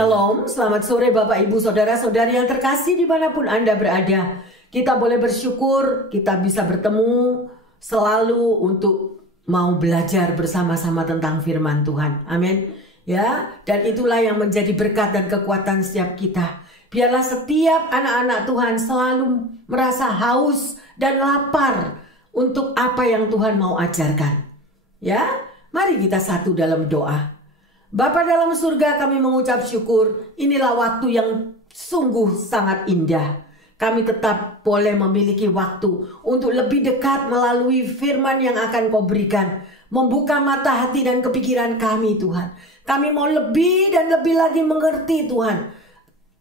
Shalom, selamat sore Bapak Ibu Saudara-saudari yang terkasih dimanapun Anda berada. Kita boleh bersyukur, kita bisa bertemu selalu untuk mau belajar bersama-sama tentang firman Tuhan. Amin. Ya, dan itulah yang menjadi berkat dan kekuatan setiap kita. Biarlah setiap anak-anak Tuhan selalu merasa haus dan lapar untuk apa yang Tuhan mau ajarkan. Ya, mari kita satu dalam doa. Bapa dalam surga, kami mengucap syukur. Inilah waktu yang sungguh sangat indah. Kami tetap boleh memiliki waktu untuk lebih dekat melalui firman yang akan Kau berikan. Membuka mata hati dan kepikiran kami, Tuhan. Kami mau lebih dan lebih lagi mengerti, Tuhan.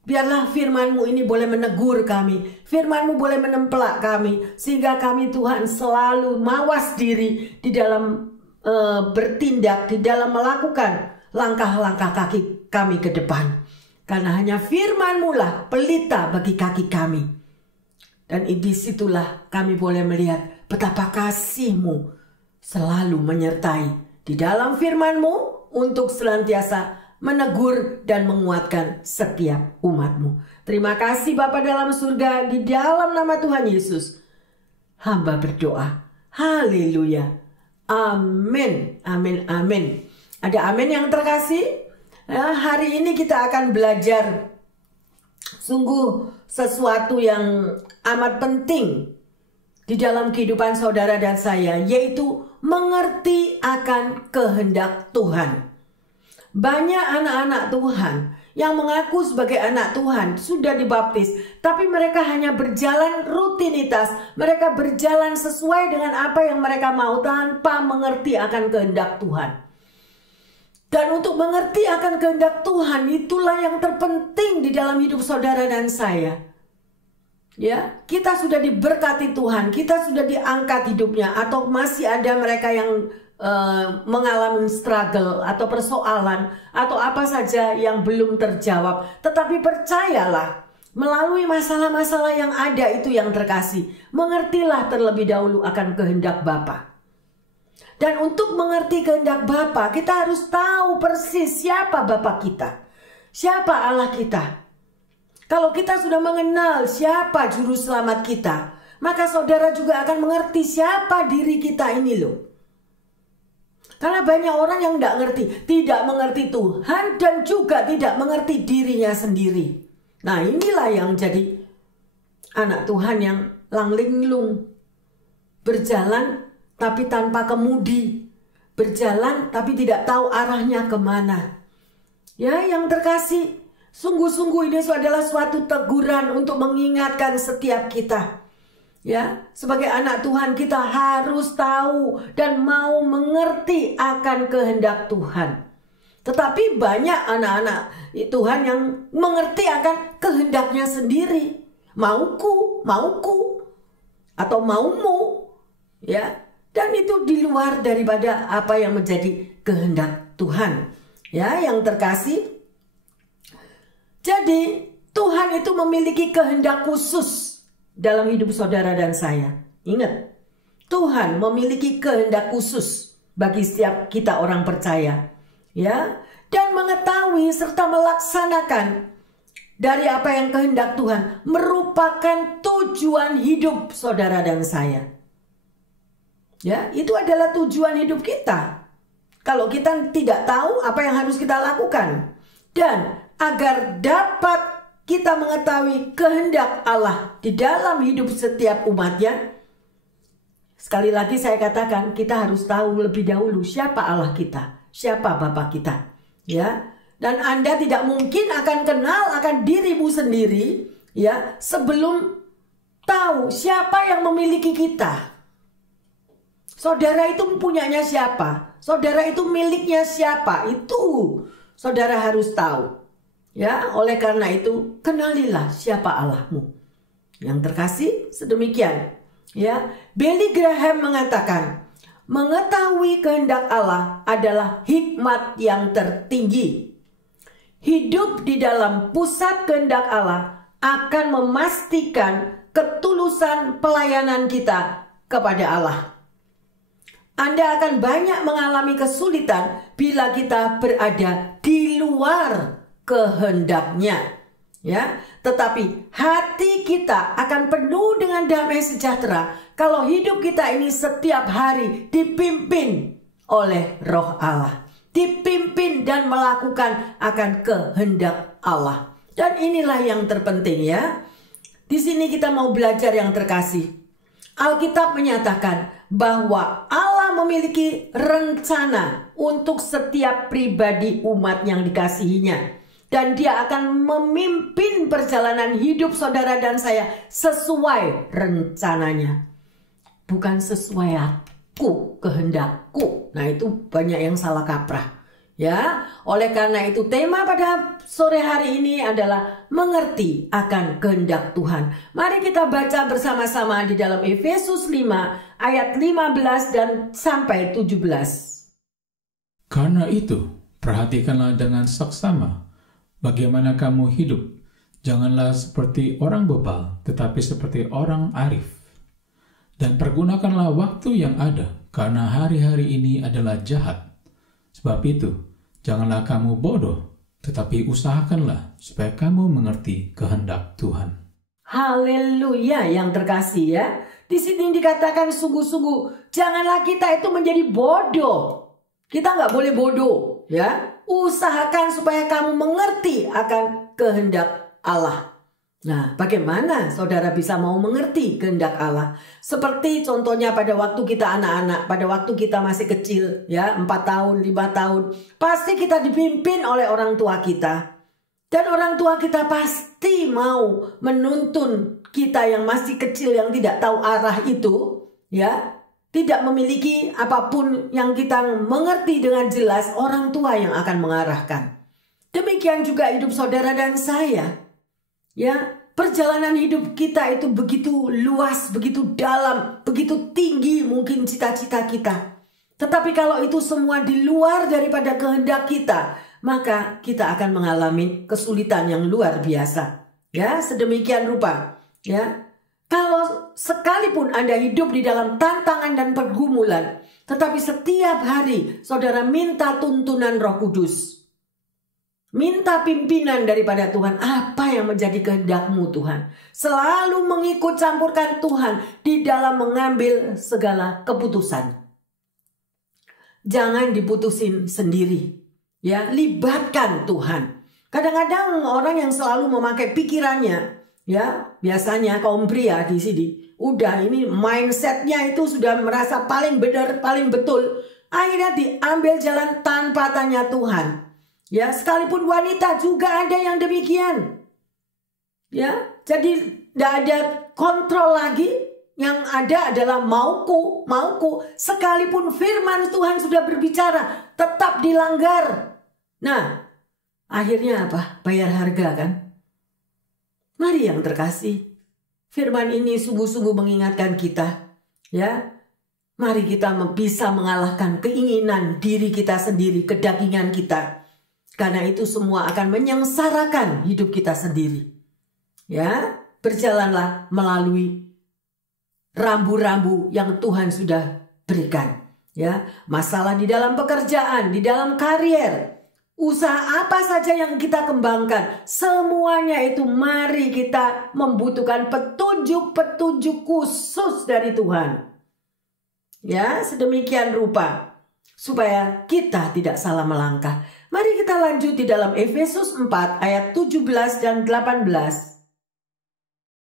Biarlah firman-Mu ini boleh menegur kami. Firman-Mu boleh menempelak kami. Sehingga kami, Tuhan, selalu mawas diri di dalam bertindak, di dalam melakukan langkah-langkah kaki kami ke depan. Karena hanya firman-Mu lah pelita bagi kaki kami. Dan disitulah kami boleh melihat betapa kasih-Mu selalu menyertai di dalam firman-Mu untuk senantiasa menegur dan menguatkan setiap umat-Mu. Terima kasih Bapa dalam surga, di dalam nama Tuhan Yesus hamba berdoa. Haleluya. Amin. Amin. Amin. Ada amin yang terkasih. Ya, hari ini kita akan belajar sungguh sesuatu yang amat penting di dalam kehidupan saudara dan saya, yaitu mengerti akan kehendak Tuhan. Banyak anak-anak Tuhan yang mengaku sebagai anak Tuhan sudah dibaptis, tapi mereka hanya berjalan rutinitas. Mereka berjalan sesuai dengan apa yang mereka mau tanpa mengerti akan kehendak Tuhan. Dan untuk mengerti akan kehendak Tuhan, itulah yang terpenting di dalam hidup saudara dan saya. Ya, kita sudah diberkati Tuhan, kita sudah diangkat hidupnya, atau masih ada mereka yang mengalami struggle atau persoalan atau apa saja yang belum terjawab. Tetapi percayalah, melalui masalah-masalah yang ada itu yang terkasih, mengertilah terlebih dahulu akan kehendak Bapa. Dan untuk mengerti kehendak Bapa, kita harus tahu persis siapa Bapa kita, siapa Allah kita. Kalau kita sudah mengenal siapa juru selamat kita, maka saudara juga akan mengerti siapa diri kita ini loh. Karena banyak orang yang tidak mengerti Tuhan dan juga tidak mengerti dirinya sendiri. Nah, inilah yang jadi anak Tuhan yang langlinglung, berjalan tapi tanpa kemudi, berjalan tapi tidak tahu arahnya kemana. Ya, yang terkasih, sungguh-sungguh ini adalah suatu teguran untuk mengingatkan setiap kita. Ya, sebagai anak Tuhan kita harus tahu dan mau mengerti akan kehendak Tuhan. Tetapi banyak anak-anak Tuhan yang mengerti akan kehendaknya sendiri. Mauku, atau maumu. Ya. Dan itu di luar daripada apa yang menjadi kehendak Tuhan. Ya, yang terkasih. Jadi, Tuhan itu memiliki kehendak khusus dalam hidup saudara dan saya. Ingat, Tuhan memiliki kehendak khusus bagi setiap kita orang percaya. Ya, dan mengetahui serta melaksanakan dari apa yang kehendak Tuhan merupakan tujuan hidup saudara dan saya. Ya, itu adalah tujuan hidup kita. Kalau kita tidak tahu apa yang harus kita lakukan, dan agar dapat kita mengetahui kehendak Allah di dalam hidup setiap umatnya, sekali lagi saya katakan, kita harus tahu lebih dahulu siapa Allah kita, siapa Bapa kita. Ya, dan Anda tidak mungkin akan kenal akan dirimu sendiri, ya, sebelum tahu siapa yang memiliki kita. Saudara itu punyanya siapa? Saudara itu miliknya siapa? Itu saudara harus tahu. Ya, oleh karena itu kenalilah siapa Allahmu. Yang terkasih sedemikian. Ya, Billy Graham mengatakan, mengetahui kehendak Allah adalah hikmat yang tertinggi. Hidup di dalam pusat kehendak Allah akan memastikan ketulusan pelayanan kita kepada Allah. Anda akan banyak mengalami kesulitan bila kita berada di luar kehendaknya. Ya, tetapi hati kita akan penuh dengan damai sejahtera kalau hidup kita ini setiap hari dipimpin oleh Roh Allah, dipimpin dan melakukan akan kehendak Allah. Dan inilah yang terpenting ya. Di sini kita mau belajar yang terkasih. Alkitab menyatakan bahwa Allah memiliki rencana untuk setiap pribadi umat yang dikasihinya. Dan dia akan memimpin perjalanan hidup saudara dan saya sesuai rencananya. Bukan sesuai aku, kehendakku. Nah, itu banyak yang salah kaprah. Ya, oleh karena itu tema pada sore hari ini adalah mengerti akan kehendak Tuhan. Mari kita baca bersama-sama di dalam Efesus 5 ayat 15 dan sampai 17. Karena itu, perhatikanlah dengan saksama bagaimana kamu hidup. Janganlah seperti orang bebal, tetapi seperti orang arif. Dan pergunakanlah waktu yang ada, karena hari-hari ini adalah jahat. Sebab itu, janganlah kamu bodoh, tetapi usahakanlah supaya kamu mengerti kehendak Tuhan. Haleluya yang terkasih ya. Di sini dikatakan sungguh-sungguh, janganlah kita itu menjadi bodoh. Kita nggak boleh bodoh ya. Usahakan supaya kamu mengerti akan kehendak Allah. Nah, bagaimana saudara bisa mau mengerti kehendak Allah? Seperti contohnya pada waktu kita anak-anak, pada waktu kita masih kecil ya, 4 tahun, 5 tahun. Pasti kita dipimpin oleh orang tua kita. Dan orang tua kita pasti mau menuntun kita yang masih kecil yang tidak tahu arah itu ya. Tidak memiliki apapun yang kita mengerti dengan jelas, orang tua yang akan mengarahkan. Demikian juga hidup saudara dan saya. Ya, perjalanan hidup kita itu begitu luas, begitu dalam, begitu tinggi mungkin cita-cita kita. Tetapi kalau itu semua di luar daripada kehendak kita, maka kita akan mengalami kesulitan yang luar biasa. Ya, sedemikian rupa. Ya. Kalau sekalipun Anda hidup di dalam tantangan dan pergumulan, tetapi setiap hari saudara minta tuntunan Roh Kudus. Minta pimpinan daripada Tuhan. Apa yang menjadi kehendak-Mu Tuhan? Selalu mengikut campurkan Tuhan di dalam mengambil segala keputusan. Jangan diputusin sendiri. Ya, libatkan Tuhan. Kadang-kadang orang yang selalu memakai pikirannya, ya, biasanya kaum pria di sini, udah ini mindsetnya itu sudah merasa paling benar, paling betul. Akhirnya diambil jalan tanpa tanya Tuhan. Ya, sekalipun wanita juga ada yang demikian. Ya, jadi tidak ada kontrol lagi. Yang ada adalah mauku, mauku. Sekalipun firman Tuhan sudah berbicara, tetap dilanggar. Nah, akhirnya apa? Bayar harga kan? Mari yang terkasih, firman ini sungguh-sungguh mengingatkan kita. Ya, mari kita bisa mengalahkan keinginan diri kita sendiri, kedagingan kita. Karena itu semua akan menyengsarakan hidup kita sendiri. Ya, berjalanlah melalui rambu-rambu yang Tuhan sudah berikan. Ya, masalah di dalam pekerjaan, di dalam karier, usaha apa saja yang kita kembangkan, semuanya itu mari kita membutuhkan petunjuk-petunjuk khusus dari Tuhan. Ya, sedemikian rupa supaya kita tidak salah melangkah. Mari kita lanjut di dalam Efesus 4 ayat 17 dan 18.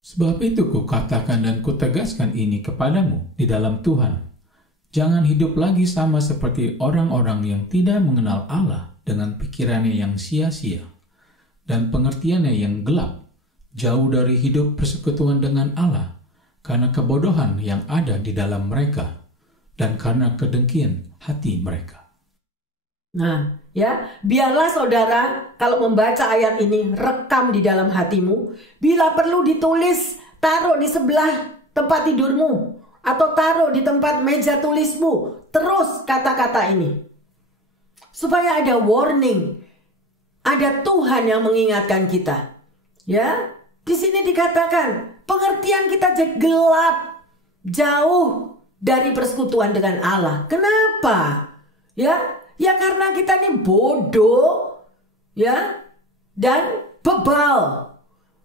Sebab itu kukatakan dan kutegaskan ini kepadamu di dalam Tuhan. Jangan hidup lagi sama seperti orang-orang yang tidak mengenal Allah dengan pikirannya yang sia-sia dan pengertiannya yang gelap, jauh dari hidup persekutuan dengan Allah, karena kebodohan yang ada di dalam mereka dan karena kedengkian hati mereka. Nah, ya, biarlah saudara kalau membaca ayat ini rekam di dalam hatimu. Bila perlu ditulis, taruh di sebelah tempat tidurmu atau taruh di tempat meja tulismu. Terus kata-kata ini. Supaya ada warning. Ada Tuhan yang mengingatkan kita. Ya, di sini dikatakan pengertian kita jadi gelap, jauh dari persekutuan dengan Allah. Kenapa? Ya, karena kita ini bodoh. Ya, dan bebal,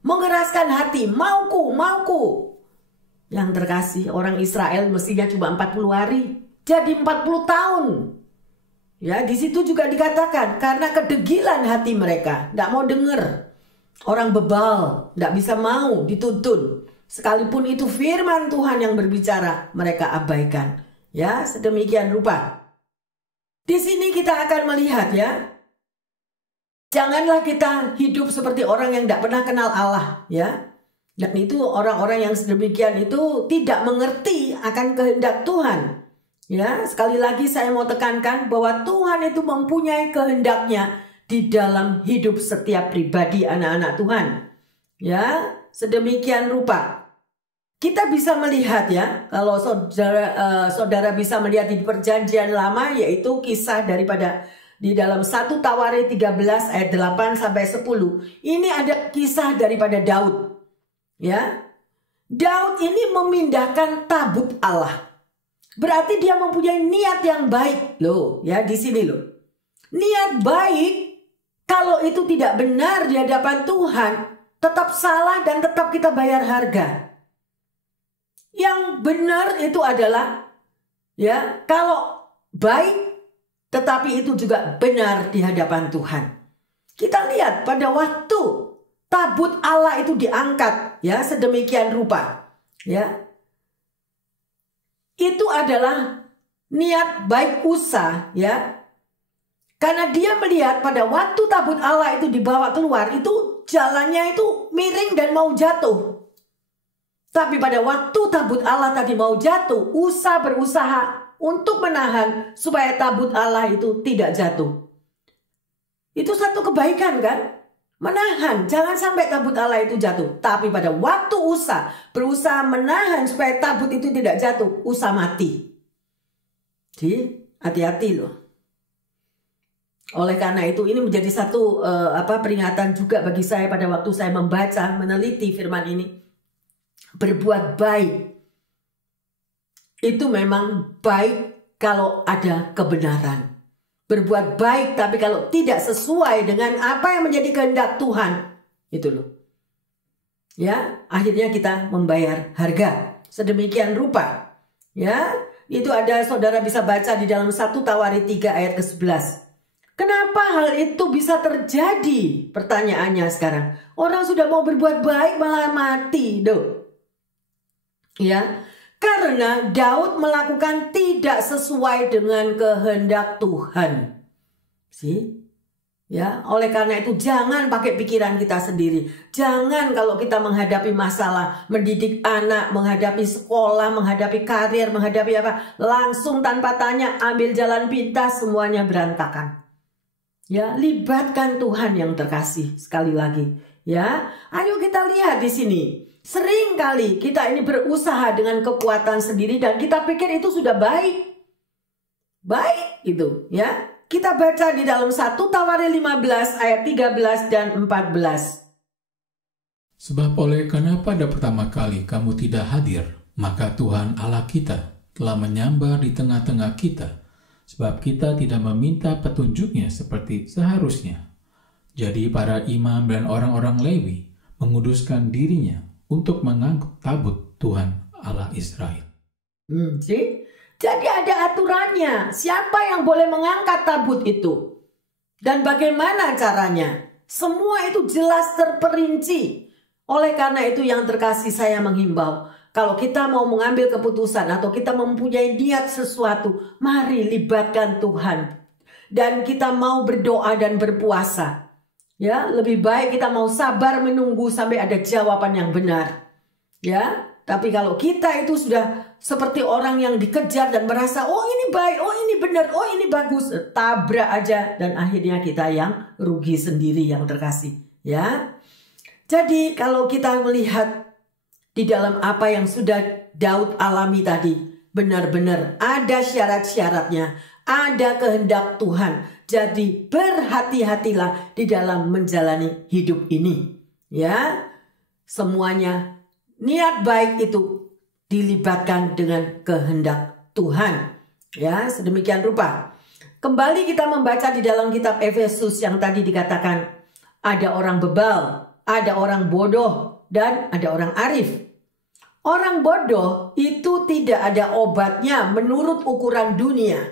mengeraskan hati, mauku, mauku. Yang terkasih, orang Israel mestinya cuma 40 hari, jadi 40 tahun. Ya, di situ juga dikatakan karena kedegilan hati mereka, tidak mau dengar. Orang bebal, tidak bisa mau dituntun. Sekalipun itu firman Tuhan yang berbicara, mereka abaikan. Ya, sedemikian rupa. Di sini kita akan melihat ya, janganlah kita hidup seperti orang yang tidak pernah kenal Allah, ya. Dan itu orang-orang yang sedemikian itu tidak mengerti akan kehendak Tuhan. Ya, sekali lagi saya mau tekankan bahwa Tuhan itu mempunyai kehendaknya di dalam hidup setiap pribadi anak-anak Tuhan. Ya, sedemikian rupa. Kita bisa melihat ya, kalau saudara bisa melihat di perjanjian lama, yaitu kisah daripada di dalam 1 Tawarik 13 ayat 8 sampai 10. Ini ada kisah daripada Daud. Ya. Daud ini memindahkan tabut Allah. Berarti dia mempunyai niat yang baik loh, ya di sini loh. Niat baik kalau itu tidak benar di hadapan Tuhan, tetap salah dan tetap kita bayar harga. Yang benar itu adalah ya, kalau baik tetapi itu juga benar di hadapan Tuhan. Kita lihat pada waktu tabut Allah itu diangkat ya sedemikian rupa, ya. Itu adalah niat baik Usa, ya. Karena dia melihat pada waktu tabut Allah itu dibawa keluar, itu jalannya itu miring dan mau jatuh. Tapi pada waktu tabut Allah tadi mau jatuh, Usa berusaha untuk menahan supaya tabut Allah itu tidak jatuh. Itu satu kebaikan kan? Menahan, jangan sampai tabut Allah itu jatuh. Tapi pada waktu Usa berusaha menahan supaya tabut itu tidak jatuh, Usa mati. Jadi hati-hati loh. Oleh karena itu ini menjadi satu peringatan juga bagi saya pada waktu saya membaca, meneliti firman ini. Berbuat baik itu memang baik kalau ada kebenaran. Berbuat baik tapi kalau tidak sesuai dengan apa yang menjadi kehendak Tuhan, itu loh. Ya, akhirnya kita membayar harga. Sedemikian rupa. Ya, itu ada saudara bisa baca di dalam 1 Tawarik 3 ayat ke-11. Kenapa hal itu bisa terjadi? Pertanyaannya sekarang. Orang sudah mau berbuat baik malah mati, doh. Ya, karena Daud melakukan tidak sesuai dengan kehendak Tuhan. Sih? Ya, oleh karena itu jangan pakai pikiran kita sendiri. Jangan kalau kita menghadapi masalah, mendidik anak, menghadapi sekolah, menghadapi karir, menghadapi apa, langsung tanpa tanya ambil jalan pintas, semuanya berantakan. Ya, libatkan Tuhan yang terkasih sekali lagi. Ya, ayo kita lihat di sini. Sering kali kita ini berusaha dengan kekuatan sendiri dan kita pikir itu sudah baik. Baik gitu ya. Kita baca di dalam 1 Tawarik 15 ayat 13 dan 14. Sebab oleh karena pada pertama kali kamu tidak hadir, maka Tuhan Allah kita telah menyambar di tengah-tengah kita, sebab kita tidak meminta petunjuknya seperti seharusnya. Jadi para imam dan orang-orang Lewi menguduskan dirinya untuk mengangkut tabut Tuhan Allah Israel. Jadi ada aturannya. Siapa yang boleh mengangkat tabut itu? Dan bagaimana caranya? Semua itu jelas terperinci. Oleh karena itu yang terkasih saya menghimbau. Kalau kita mau mengambil keputusan atau kita mempunyai niat sesuatu, mari libatkan Tuhan. Dan kita mau berdoa dan berpuasa. Ya, lebih baik kita mau sabar menunggu sampai ada jawaban yang benar. Ya, tapi kalau kita itu sudah seperti orang yang dikejar dan merasa, oh ini baik, oh ini benar, oh ini bagus, tabrak aja dan akhirnya kita yang rugi sendiri yang terkasih. Ya, jadi kalau kita melihat di dalam apa yang sudah Daud alami tadi, benar-benar ada syarat-syaratnya, ada kehendak Tuhan. Jadi berhati-hatilah di dalam menjalani hidup ini. Ya, semuanya niat baik itu dilibatkan dengan kehendak Tuhan. Ya, sedemikian rupa. Kembali kita membaca di dalam kitab Efesus yang tadi dikatakan Ada orang bebal, ada orang bodoh, dan ada orang arif. Orang bodoh itu tidak ada obatnya menurut ukuran dunia.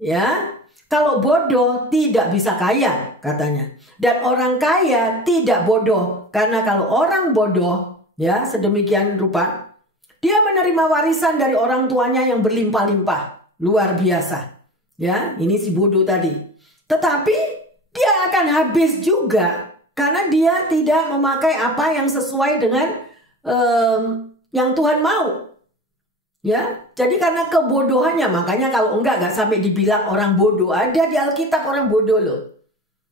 Ya, kalau bodoh tidak bisa kaya katanya. Dan orang kaya tidak bodoh, karena kalau orang bodoh, ya sedemikian rupa, dia menerima warisan dari orang tuanya yang berlimpah-limpah, luar biasa. Ya, ini si bodoh tadi. Tetapi dia akan habis juga karena dia tidak memakai apa yang sesuai dengan yang Tuhan mau. Ya, jadi karena kebodohannya, makanya kalau enggak sampai dibilang orang bodoh. Ada di Alkitab orang bodoh loh.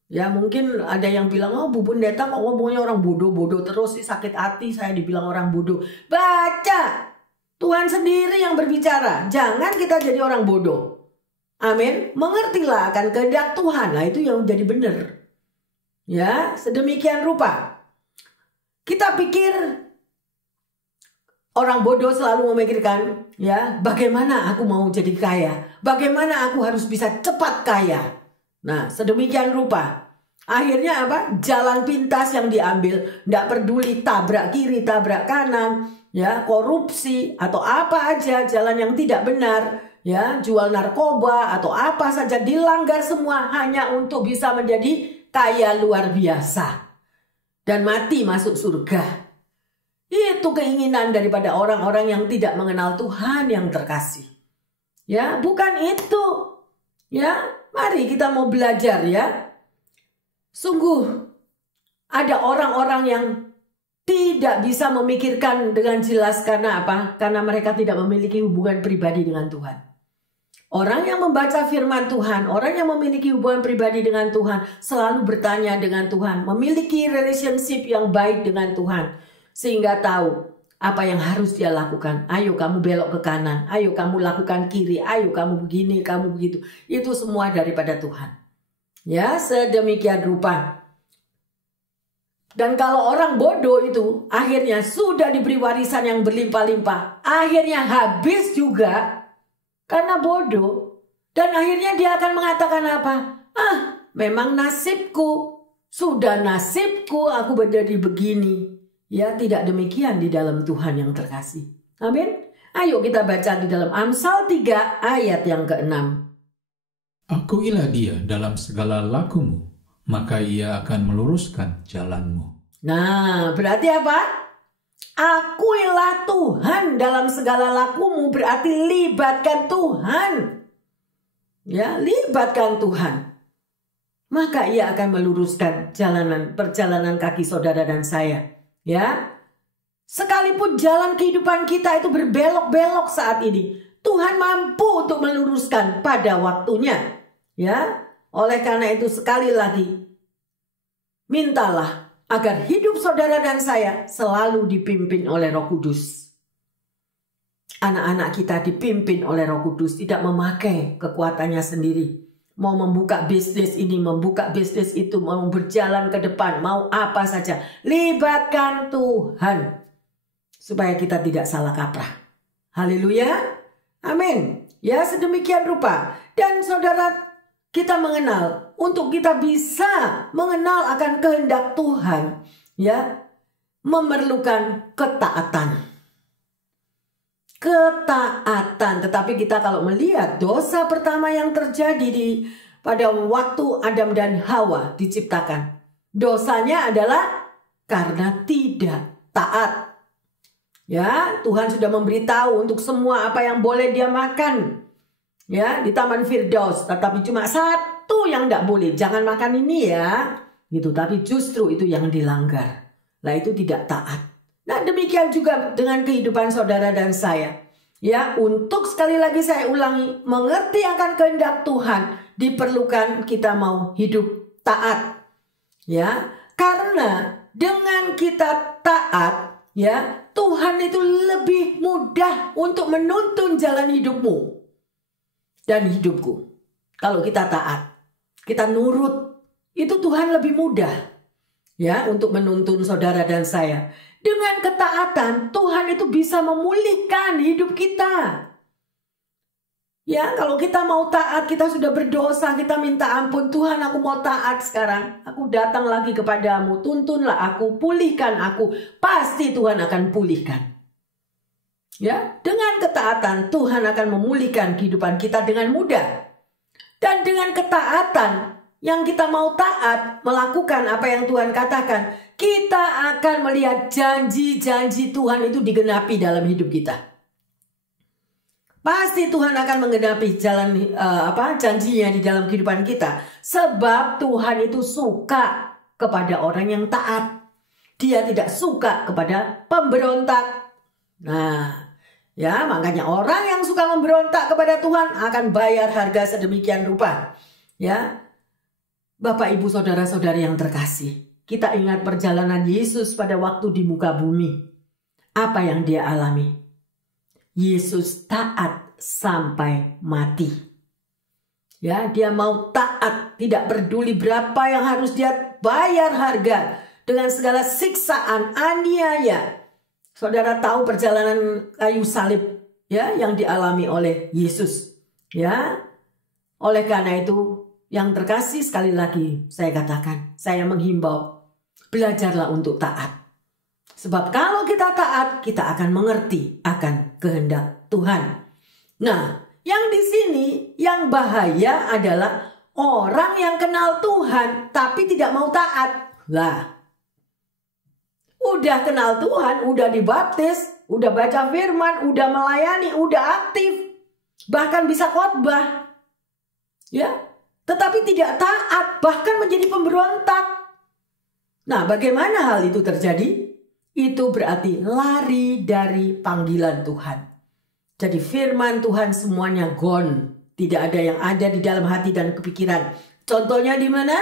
Ya, mungkin ada yang bilang, oh Bu Pendeta kok ngomongnya orang bodoh-bodoh terus sih, sakit hati saya dibilang orang bodoh. Baca, Tuhan sendiri yang berbicara. Jangan kita jadi orang bodoh. Amin. Mengertilah akan kehendak Tuhan. Nah, itu yang jadi benar. Ya, sedemikian rupa. Kita pikir orang bodoh selalu memikirkan, ya, bagaimana aku mau jadi kaya? Bagaimana aku harus bisa cepat kaya? Nah, sedemikian rupa. Akhirnya apa? Jalan pintas yang diambil. Tidak peduli tabrak kiri, tabrak kanan, ya, korupsi atau apa aja jalan yang tidak benar. Ya, jual narkoba atau apa saja dilanggar semua hanya untuk bisa menjadi kaya luar biasa dan mati masuk surga. Itu keinginan daripada orang-orang yang tidak mengenal Tuhan yang terkasih. Ya, bukan itu. Ya, mari kita mau belajar ya. Sungguh ada orang-orang yang tidak bisa memikirkan dengan jelas karena apa? Karena mereka tidak memiliki hubungan pribadi dengan Tuhan. Orang yang membaca firman Tuhan, orang yang memiliki hubungan pribadi dengan Tuhan, selalu bertanya dengan Tuhan, memiliki relationship yang baik dengan Tuhan, sehingga tahu apa yang harus dia lakukan. Ayo kamu belok ke kanan, ayo kamu lakukan kiri, ayo kamu begini, kamu begitu. Itu semua daripada Tuhan. Ya, sedemikian rupa. Dan kalau orang bodoh itu akhirnya sudah diberi warisan yang berlimpah-limpah, akhirnya habis juga karena bodoh. Dan akhirnya dia akan mengatakan apa? Ah, memang nasibku. Sudah nasibku aku menjadi begini. Ya, tidak demikian di dalam Tuhan yang terkasih. Amin. Ayo kita baca di dalam Amsal 3 ayat yang ke-6. Akuilah dia dalam segala lakumu, maka ia akan meluruskan jalanmu. Nah, berarti apa? Akuilah Tuhan dalam segala lakumu, berarti libatkan Tuhan. Ya, libatkan Tuhan. Maka ia akan meluruskan perjalanan kaki saudara dan saya. Ya. Sekalipun jalan kehidupan kita itu berbelok-belok saat ini, Tuhan mampu untuk meluruskan pada waktunya. Ya. Oleh karena itu sekali lagi, mintalah agar hidup saudara dan saya selalu dipimpin oleh Roh Kudus. Anak-anak kita dipimpin oleh Roh Kudus, tidak memakai kekuatannya sendiri. Mau membuka bisnis ini, membuka bisnis itu, mau berjalan ke depan, mau apa saja. Libatkan Tuhan. Supaya kita tidak salah kaprah. Haleluya. Amin. Ya, sedemikian rupa. Dan saudara, kita mengenal, untuk kita bisa mengenal akan kehendak Tuhan, ya, memerlukan ketaatan. Ketaatan, tetapi kita kalau melihat dosa pertama yang terjadi pada waktu Adam dan Hawa diciptakan, dosanya adalah karena tidak taat. Ya, Tuhan sudah memberitahu untuk semua apa yang boleh dia makan. Ya, di Taman Firdaus, tetapi cuma satu yang tidak boleh, jangan makan ini ya, gitu. Tapi justru itu yang dilanggar. Nah, itu tidak taat. Nah, demikian juga dengan kehidupan saudara dan saya. Ya, untuk sekali lagi saya ulangi, mengerti akan kehendak Tuhan diperlukan kita mau hidup taat. Ya, karena dengan kita taat, ya, Tuhan itu lebih mudah untuk menuntun jalan hidupmu dan hidupku. Kalau kita taat, kita nurut, itu Tuhan lebih mudah, ya, untuk menuntun saudara dan saya. Dengan ketaatan, Tuhan itu bisa memulihkan hidup kita. Ya, kalau kita mau taat, kita sudah berdosa, kita minta ampun. Tuhan, aku mau taat sekarang. Aku datang lagi kepadamu. Tuntunlah aku, pulihkan aku. Pasti Tuhan akan pulihkan. Ya, dengan ketaatan Tuhan akan memulihkan kehidupan kita dengan mudah. Dan dengan ketaatan yang kita mau taat, melakukan apa yang Tuhan katakan, kita akan melihat janji-janji Tuhan itu digenapi dalam hidup kita. Pasti Tuhan akan menggenapi janjinya di dalam kehidupan kita. Sebab Tuhan itu suka kepada orang yang taat. Dia tidak suka kepada pemberontak. Nah, ya, makanya orang yang suka memberontak kepada Tuhan akan bayar harga sedemikian rupa. Ya, Bapak, Ibu, saudara-saudari yang terkasih, kita ingat perjalanan Yesus pada waktu di muka bumi. Apa yang dia alami? Yesus taat sampai mati. Ya, dia mau taat, tidak peduli berapa yang harus dia bayar harga dengan segala siksaan, aniaya. Saudara tahu perjalanan kayu salib ya yang dialami oleh Yesus. Ya. Oleh karena itu, yang terkasih, sekali lagi saya katakan, saya menghimbau, belajarlah untuk taat. Sebab kalau kita taat, kita akan mengerti akan kehendak Tuhan. Nah, yang di sini yang bahaya adalah orang yang kenal Tuhan tapi tidak mau taat. Lah, udah kenal Tuhan, udah dibaptis, udah baca firman, udah melayani, udah aktif, bahkan bisa khotbah. Ya, tetapi tidak taat, bahkan menjadi pemberontak. Nah, bagaimana hal itu terjadi? Itu berarti lari dari panggilan Tuhan. Jadi firman Tuhan semuanya gone. Tidak ada yang ada di dalam hati dan kepikiran. Contohnya di mana?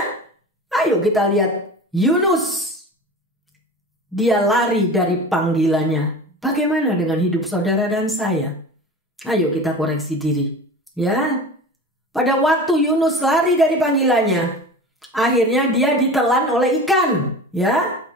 Ayo kita lihat Yunus. Dia lari dari panggilannya. Bagaimana dengan hidup saudara dan saya? Ayo kita koreksi diri. Ya. Pada waktu Yunus lari dari panggilannya, akhirnya dia ditelan oleh ikan. Ya.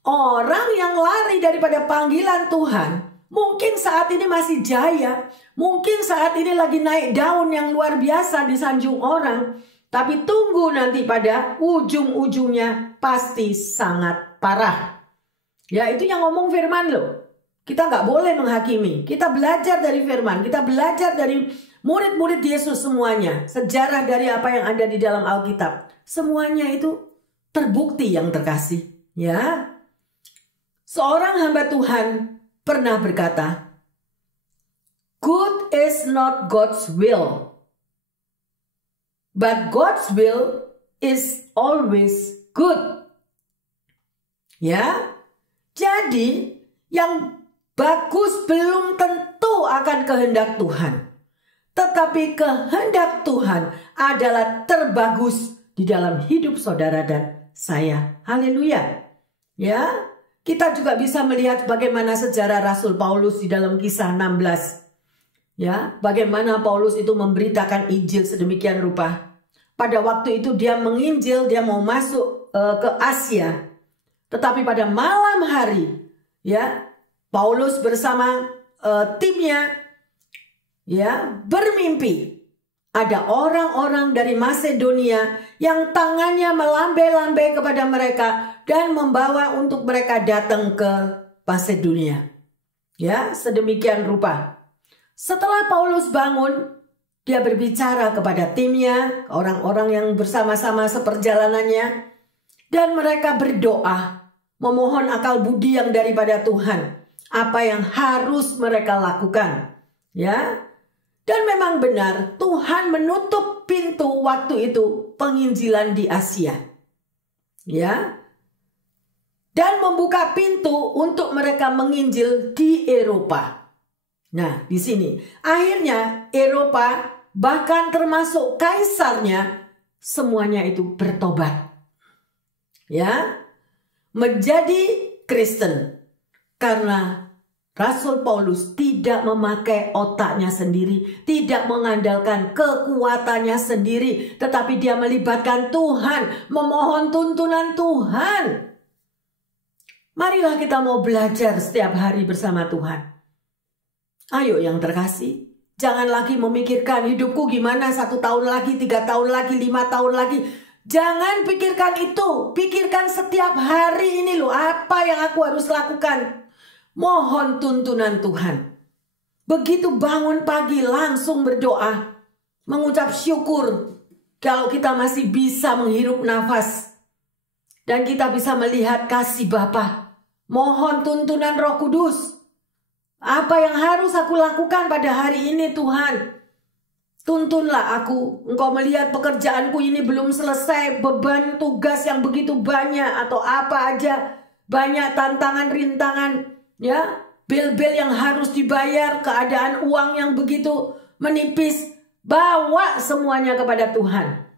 Orang yang lari daripada panggilan Tuhan, mungkin saat ini masih jaya, mungkin saat ini lagi naik daun yang luar biasa disanjung orang, tapi tunggu nanti pada ujung-ujungnya pasti sangat parah. Ya, itu yang ngomong firman loh. Kita nggak boleh menghakimi. Kita belajar dari firman, kita belajar dari murid-murid Yesus semuanya, sejarah dari apa yang ada di dalam Alkitab. Semuanya itu terbukti yang terkasih. Ya. Seorang hamba Tuhan pernah berkata, "Good is not God's will, but God's will is always good." Ya, jadi yang bagus belum tentu akan kehendak Tuhan, tetapi kehendak Tuhan adalah terbagus di dalam hidup saudara dan saya. Haleluya. Ya. Kita juga bisa melihat bagaimana sejarah Rasul Paulus di dalam Kisah 16. Ya, bagaimana Paulus itu memberitakan Injil sedemikian rupa. Pada waktu itu dia menginjil, dia mau masuk ke Asia. Tetapi pada malam hari, ya, Paulus bersama timnya ya, bermimpi. Ada orang-orang dari Masedonia yang tangannya melambai-lambai kepada mereka dan membawa untuk mereka datang ke Masedonia. Ya, sedemikian rupa. Setelah Paulus bangun, dia berbicara kepada timnya, orang-orang yang bersama-sama seperjalanannya, dan mereka berdoa, memohon akal budi yang daripada Tuhan, apa yang harus mereka lakukan. Ya. Dan memang benar, Tuhan menutup pintu waktu itu penginjilan di Asia. Ya. Dan membuka pintu untuk mereka menginjil di Eropa. Nah, di sini akhirnya Eropa, bahkan termasuk kaisarnya, semuanya itu bertobat. Ya. Menjadi Kristen. Karena Rasul Paulus tidak memakai otaknya sendiri, tidak mengandalkan kekuatannya sendiri, tetapi dia melibatkan Tuhan, memohon tuntunan Tuhan. Marilah kita mau belajar setiap hari bersama Tuhan. Ayo yang terkasih, Jangan lagi memikirkan hidupku gimana 1 tahun lagi, 3 tahun lagi, 5 tahun lagi. Jangan pikirkan itu. Pikirkan setiap hari ini loh, apa yang aku harus lakukan. Mohon tuntunan Tuhan. Begitu bangun pagi langsung berdoa. Mengucap syukur kalau kita masih bisa menghirup nafas. Dan kita bisa melihat kasih Bapa. Mohon tuntunan Roh Kudus. Apa yang harus aku lakukan pada hari ini Tuhan? Tuntunlah aku. Engkau melihat pekerjaanku ini belum selesai. Beban tugas yang begitu banyak. Atau apa aja. Banyak tantangan, rintangan. Ya, bil-bil yang harus dibayar. Keadaan uang yang begitu menipis. Bawa semuanya kepada Tuhan.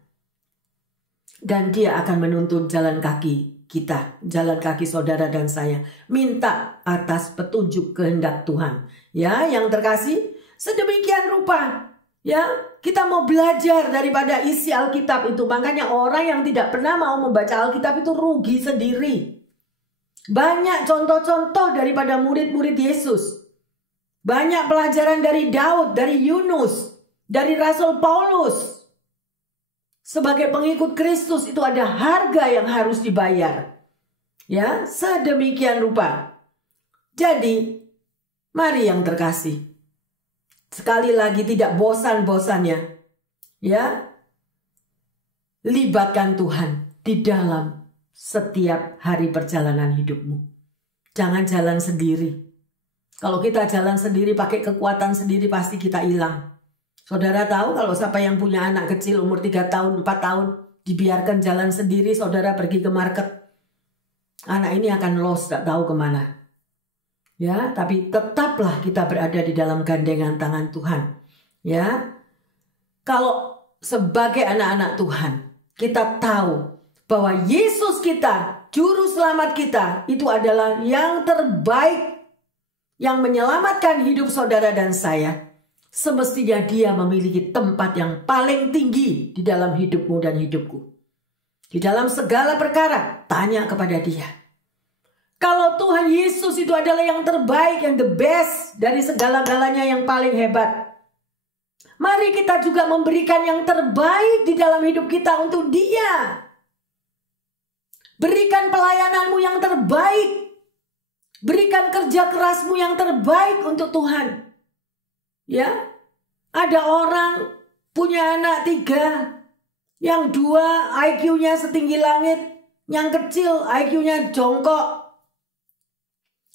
Dan Dia akan menuntun jalan kaki kita, jalan kaki saudara dan saya. Minta atas petunjuk kehendak Tuhan. Ya, yang terkasih, sedemikian rupa. Ya, kita mau belajar daripada isi Alkitab itu. Makanya orang yang tidak pernah mau membaca Alkitab itu rugi sendiri. Banyak contoh-contoh daripada murid-murid Yesus. Banyak pelajaran dari Daud, dari Yunus, dari Rasul Paulus. Sebagai pengikut Kristus itu ada harga yang harus dibayar. Ya, sedemikian rupa. Jadi, mari yang terkasih. Sekali lagi tidak bosan-bosannya. Ya, libatkan Tuhan di dalam setiap hari perjalanan hidupmu. Jangan jalan sendiri. Kalau kita jalan sendiri pakai kekuatan sendiri pasti kita hilang. Saudara tahu kalau siapa yang punya anak kecil umur 3 tahun, 4 tahun, dibiarkan jalan sendiri, saudara pergi ke market. Anak ini akan lost, tak tahu kemana. Ya, tapi tetaplah kita berada di dalam gandengan tangan Tuhan. Ya, kalau sebagai anak-anak Tuhan, kita tahu bahwa Yesus kita, Juru Selamat kita, itu adalah yang terbaik, yang menyelamatkan hidup saudara dan saya. Semestinya Dia memiliki tempat yang paling tinggi di dalam hidupmu dan hidupku. Di dalam segala perkara, tanya kepada Dia. Kalau Tuhan Yesus itu adalah yang terbaik, yang the best dari segala-galanya, yang paling hebat, mari kita juga memberikan yang terbaik di dalam hidup kita untuk Dia. Berikan pelayananmu yang terbaik. Berikan kerja kerasmu yang terbaik untuk Tuhan. Ya, ada orang punya anak 3, yang 2 IQ-nya setinggi langit, yang kecil IQ-nya jongkok.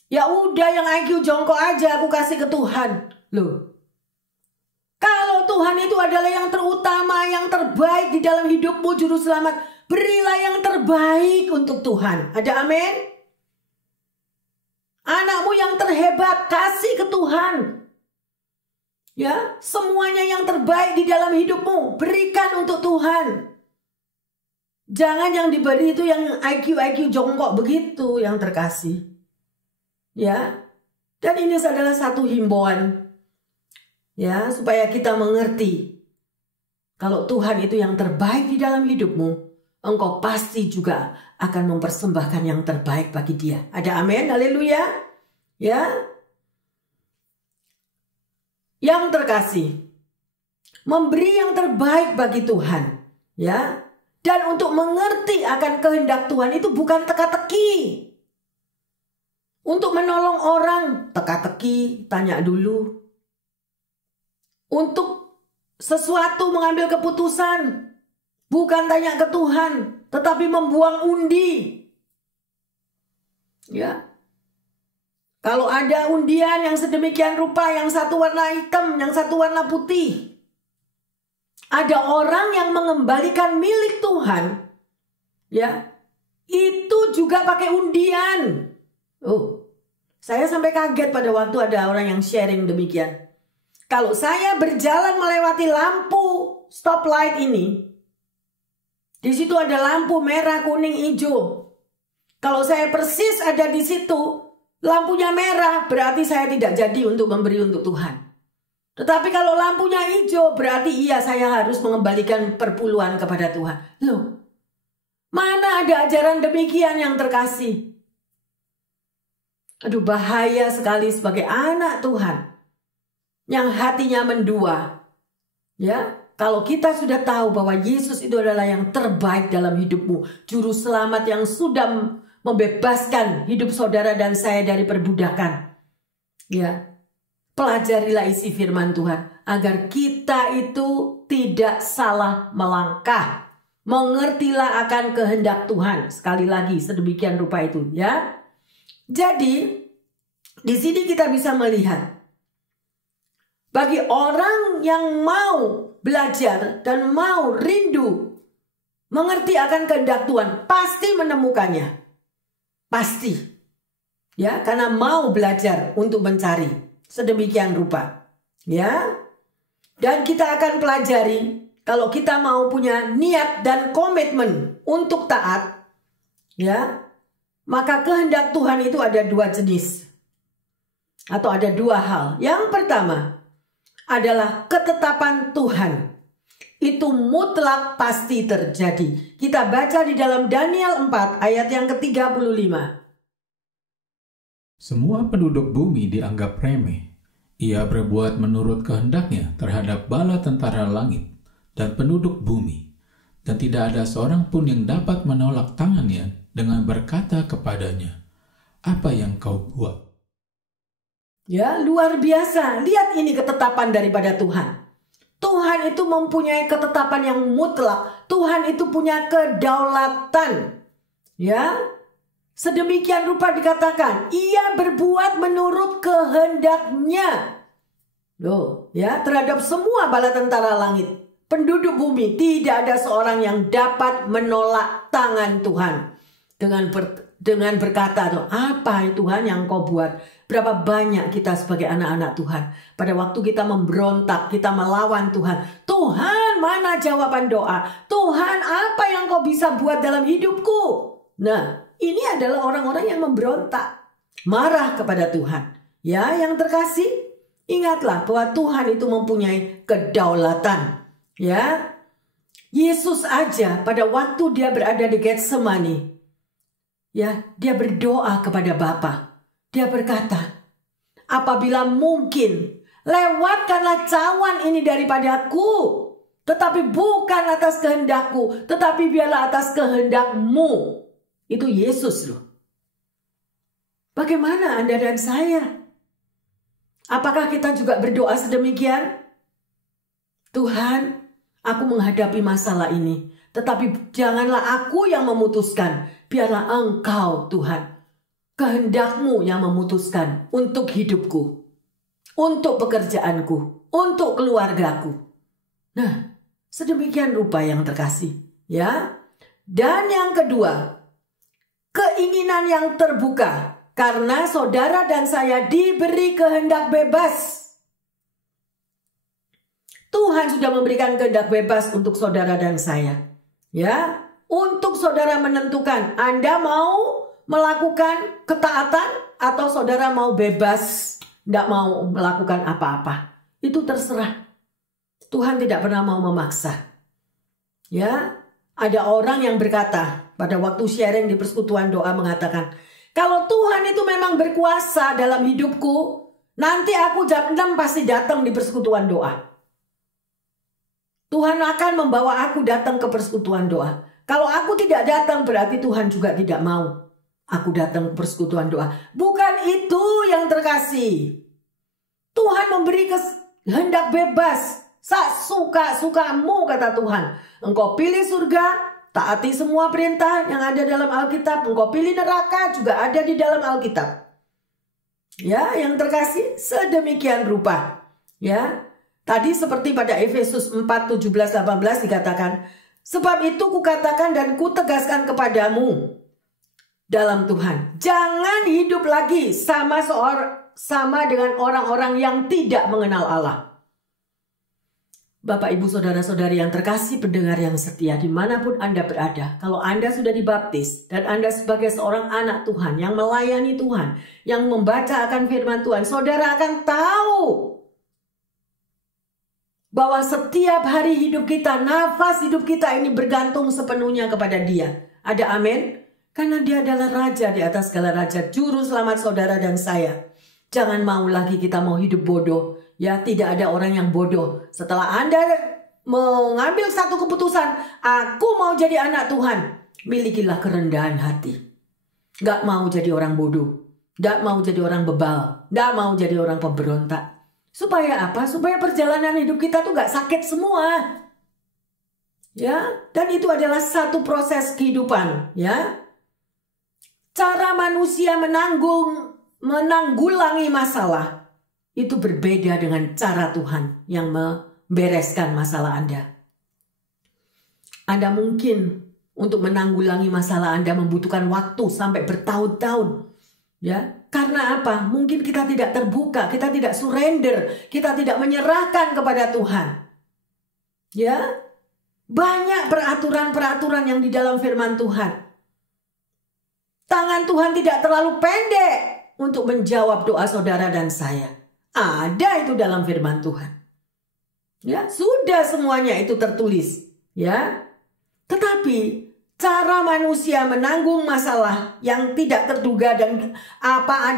Ya udah, yang IQ jongkok aja aku kasih ke Tuhan. Loh, kalau Tuhan itu adalah yang terutama, yang terbaik di dalam hidupmu, Juru Selamat, berilah yang terbaik untuk Tuhan. Ada amin? Anakmu yang terhebat, kasih ke Tuhan. Ya, semuanya yang terbaik di dalam hidupmu, berikan untuk Tuhan. Jangan yang diberi itu yang IQ jongkok begitu, yang terkasih. Ya, dan ini adalah satu himbauan. Ya, supaya kita mengerti. Kalau Tuhan itu yang terbaik di dalam hidupmu, engkau pasti juga akan mempersembahkan yang terbaik bagi Dia. Ada amin, haleluya. Ya. Yang terkasih, memberi yang terbaik bagi Tuhan, ya. Dan untuk mengerti akan kehendak Tuhan itu bukan teka-teki. Untuk menolong orang, teka-teki, tanya dulu. Untuk sesuatu mengambil keputusan, bukan tanya ke Tuhan, tetapi membuang undi. Ya. Kalau ada undian yang sedemikian rupa, yang satu warna hitam, yang satu warna putih. Ada orang yang mengembalikan milik Tuhan. Ya. Itu juga pakai undian. Oh, saya sampai kaget pada waktu ada orang yang sharing demikian. Kalau saya berjalan melewati lampu stoplight ini, di situ ada lampu merah, kuning, hijau. Kalau saya persis ada di situ, lampunya merah, berarti saya tidak jadi untuk memberi untuk Tuhan. Tetapi kalau lampunya hijau, berarti iya, saya harus mengembalikan perpuluhan kepada Tuhan. Loh, mana ada ajaran demikian yang terkasih? Aduh, bahaya sekali sebagai anak Tuhan. yang hatinya mendua. Ya, kalau kita sudah tahu bahwa Yesus itu adalah yang terbaik dalam hidupmu, juru selamat yang sudah membebaskan hidup saudara dan saya dari perbudakan. Ya, pelajarilah isi firman Tuhan agar kita itu tidak salah melangkah. Mengertilah akan kehendak Tuhan. Sekali lagi, sedemikian rupa itu, ya. Jadi, di sini kita bisa melihat bagi orang yang mau belajar dan mau rindu mengerti akan kehendak Tuhan, pasti menemukannya. Pasti. Ya, karena mau belajar untuk mencari sedemikian rupa. Ya. Dan kita akan pelajari kalau kita mau punya niat dan komitmen untuk taat, ya, maka kehendak Tuhan itu ada dua jenis. Atau ada dua hal. Yang pertama adalah ketetapan Tuhan. Itu mutlak pasti terjadi. Kita baca di dalam Daniel 4 ayat yang ke-35. Semua penduduk bumi dianggap remeh. Ia berbuat menurut kehendaknya terhadap bala tentara langit dan penduduk bumi, dan tidak ada seorang pun yang dapat menolak tangannya dengan berkata kepadanya, "Apa yang kau buat?" Ya, luar biasa. Lihat ini ketetapan daripada Tuhan. Tuhan itu mempunyai ketetapan yang mutlak. Tuhan itu punya kedaulatan. Ya, sedemikian rupa dikatakan, ia berbuat menurut kehendaknya. Loh, ya, terhadap semua bala tentara langit, penduduk bumi, tidak ada seorang yang dapat menolak tangan Tuhan dengan berkata, "Apa Tuhan yang kau buat?" Berapa banyak kita sebagai anak-anak Tuhan pada waktu kita memberontak, kita melawan Tuhan. Tuhan, mana jawaban doa? Tuhan, apa yang kau bisa buat dalam hidupku? Nah, ini adalah orang-orang yang memberontak, marah kepada Tuhan. Ya, yang terkasih, ingatlah bahwa Tuhan itu mempunyai kedaulatan. Ya, Yesus aja pada waktu dia berada di Getsemani, ya, dia berdoa kepada Bapa. Dia berkata, "Apabila mungkin, lewatkanlah cawan ini daripadaku, tetapi bukan atas kehendakku, tetapi biarlah atas kehendakmu." Itu Yesus loh. Bagaimana Anda dan saya? Apakah kita juga berdoa sedemikian? Tuhan, aku menghadapi masalah ini, tetapi janganlah aku yang memutuskan. Biarlah Engkau, Tuhan, kehendakmu yang memutuskan untuk hidupku, untuk pekerjaanku, untuk keluargaku. Nah, sedemikian rupa yang terkasih. Ya. Dan yang kedua, keinginan yang terbuka. Karena saudara dan saya diberi kehendak bebas. Tuhan sudah memberikan kehendak bebas untuk saudara dan saya. Ya, untuk saudara menentukan Anda mau melakukan ketaatan atau saudara mau bebas, tidak mau melakukan apa-apa. Itu terserah. Tuhan tidak pernah mau memaksa. Ya, ada orang yang berkata pada waktu sharing di persekutuan doa mengatakan, "Kalau Tuhan itu memang berkuasa dalam hidupku, nanti aku jam 6 pasti datang di persekutuan doa. Tuhan akan membawa aku datang ke persekutuan doa. Kalau aku tidak datang berarti Tuhan juga tidak mau aku datang ke persekutuan doa." Bukan itu yang terkasih. Tuhan memberi kehendak bebas. Suka-sukamu, kata Tuhan. Engkau pilih surga, taati semua perintah yang ada dalam Alkitab. Engkau pilih neraka, juga ada di dalam Alkitab. Ya, yang terkasih, sedemikian rupa. Ya, tadi seperti pada Efesus 4, 17, 18 dikatakan, "Sebab itu kukatakan dan kutegaskan kepadamu dalam Tuhan, jangan hidup lagi sama dengan orang-orang yang tidak mengenal Allah." Bapak, Ibu, Saudara-saudari yang terkasih, pendengar yang setia dimanapun Anda berada, kalau Anda sudah dibaptis dan Anda sebagai seorang anak Tuhan yang melayani Tuhan, yang membaca akan firman Tuhan, saudara akan tahu bahwa setiap hari hidup kita, nafas hidup kita ini bergantung sepenuhnya kepada Dia. Ada amin? Karena Dia adalah Raja di atas segala raja, Juru Selamat saudara dan saya. Jangan mau lagi kita mau hidup bodoh, Ya, tidak ada orang yang bodoh. Setelah Anda mengambil satu keputusan, aku mau jadi anak Tuhan, milikilah kerendahan hati. Gak mau jadi orang bodoh, gak mau jadi orang bebal, gak mau jadi orang pemberontak. Supaya apa? Supaya perjalanan hidup kita tuh gak sakit semua. Ya, dan itu adalah satu proses kehidupan, ya. Cara manusia menanggulangi masalah itu berbeda dengan cara Tuhan yang membereskan masalah Anda. Anda mungkin untuk menanggulangi masalah Anda membutuhkan waktu sampai bertahun-tahun. Ya, karena apa? Mungkin kita tidak terbuka, kita tidak surrender, kita tidak menyerahkan kepada Tuhan. Ya, banyak peraturan-peraturan yang di dalam firman Tuhan. Tangan Tuhan tidak terlalu pendek untuk menjawab doa saudara dan saya. Ada itu dalam firman Tuhan. Ya, sudah semuanya itu tertulis, ya. Tetapi cara manusia menanggung masalah yang tidak terduga dan apa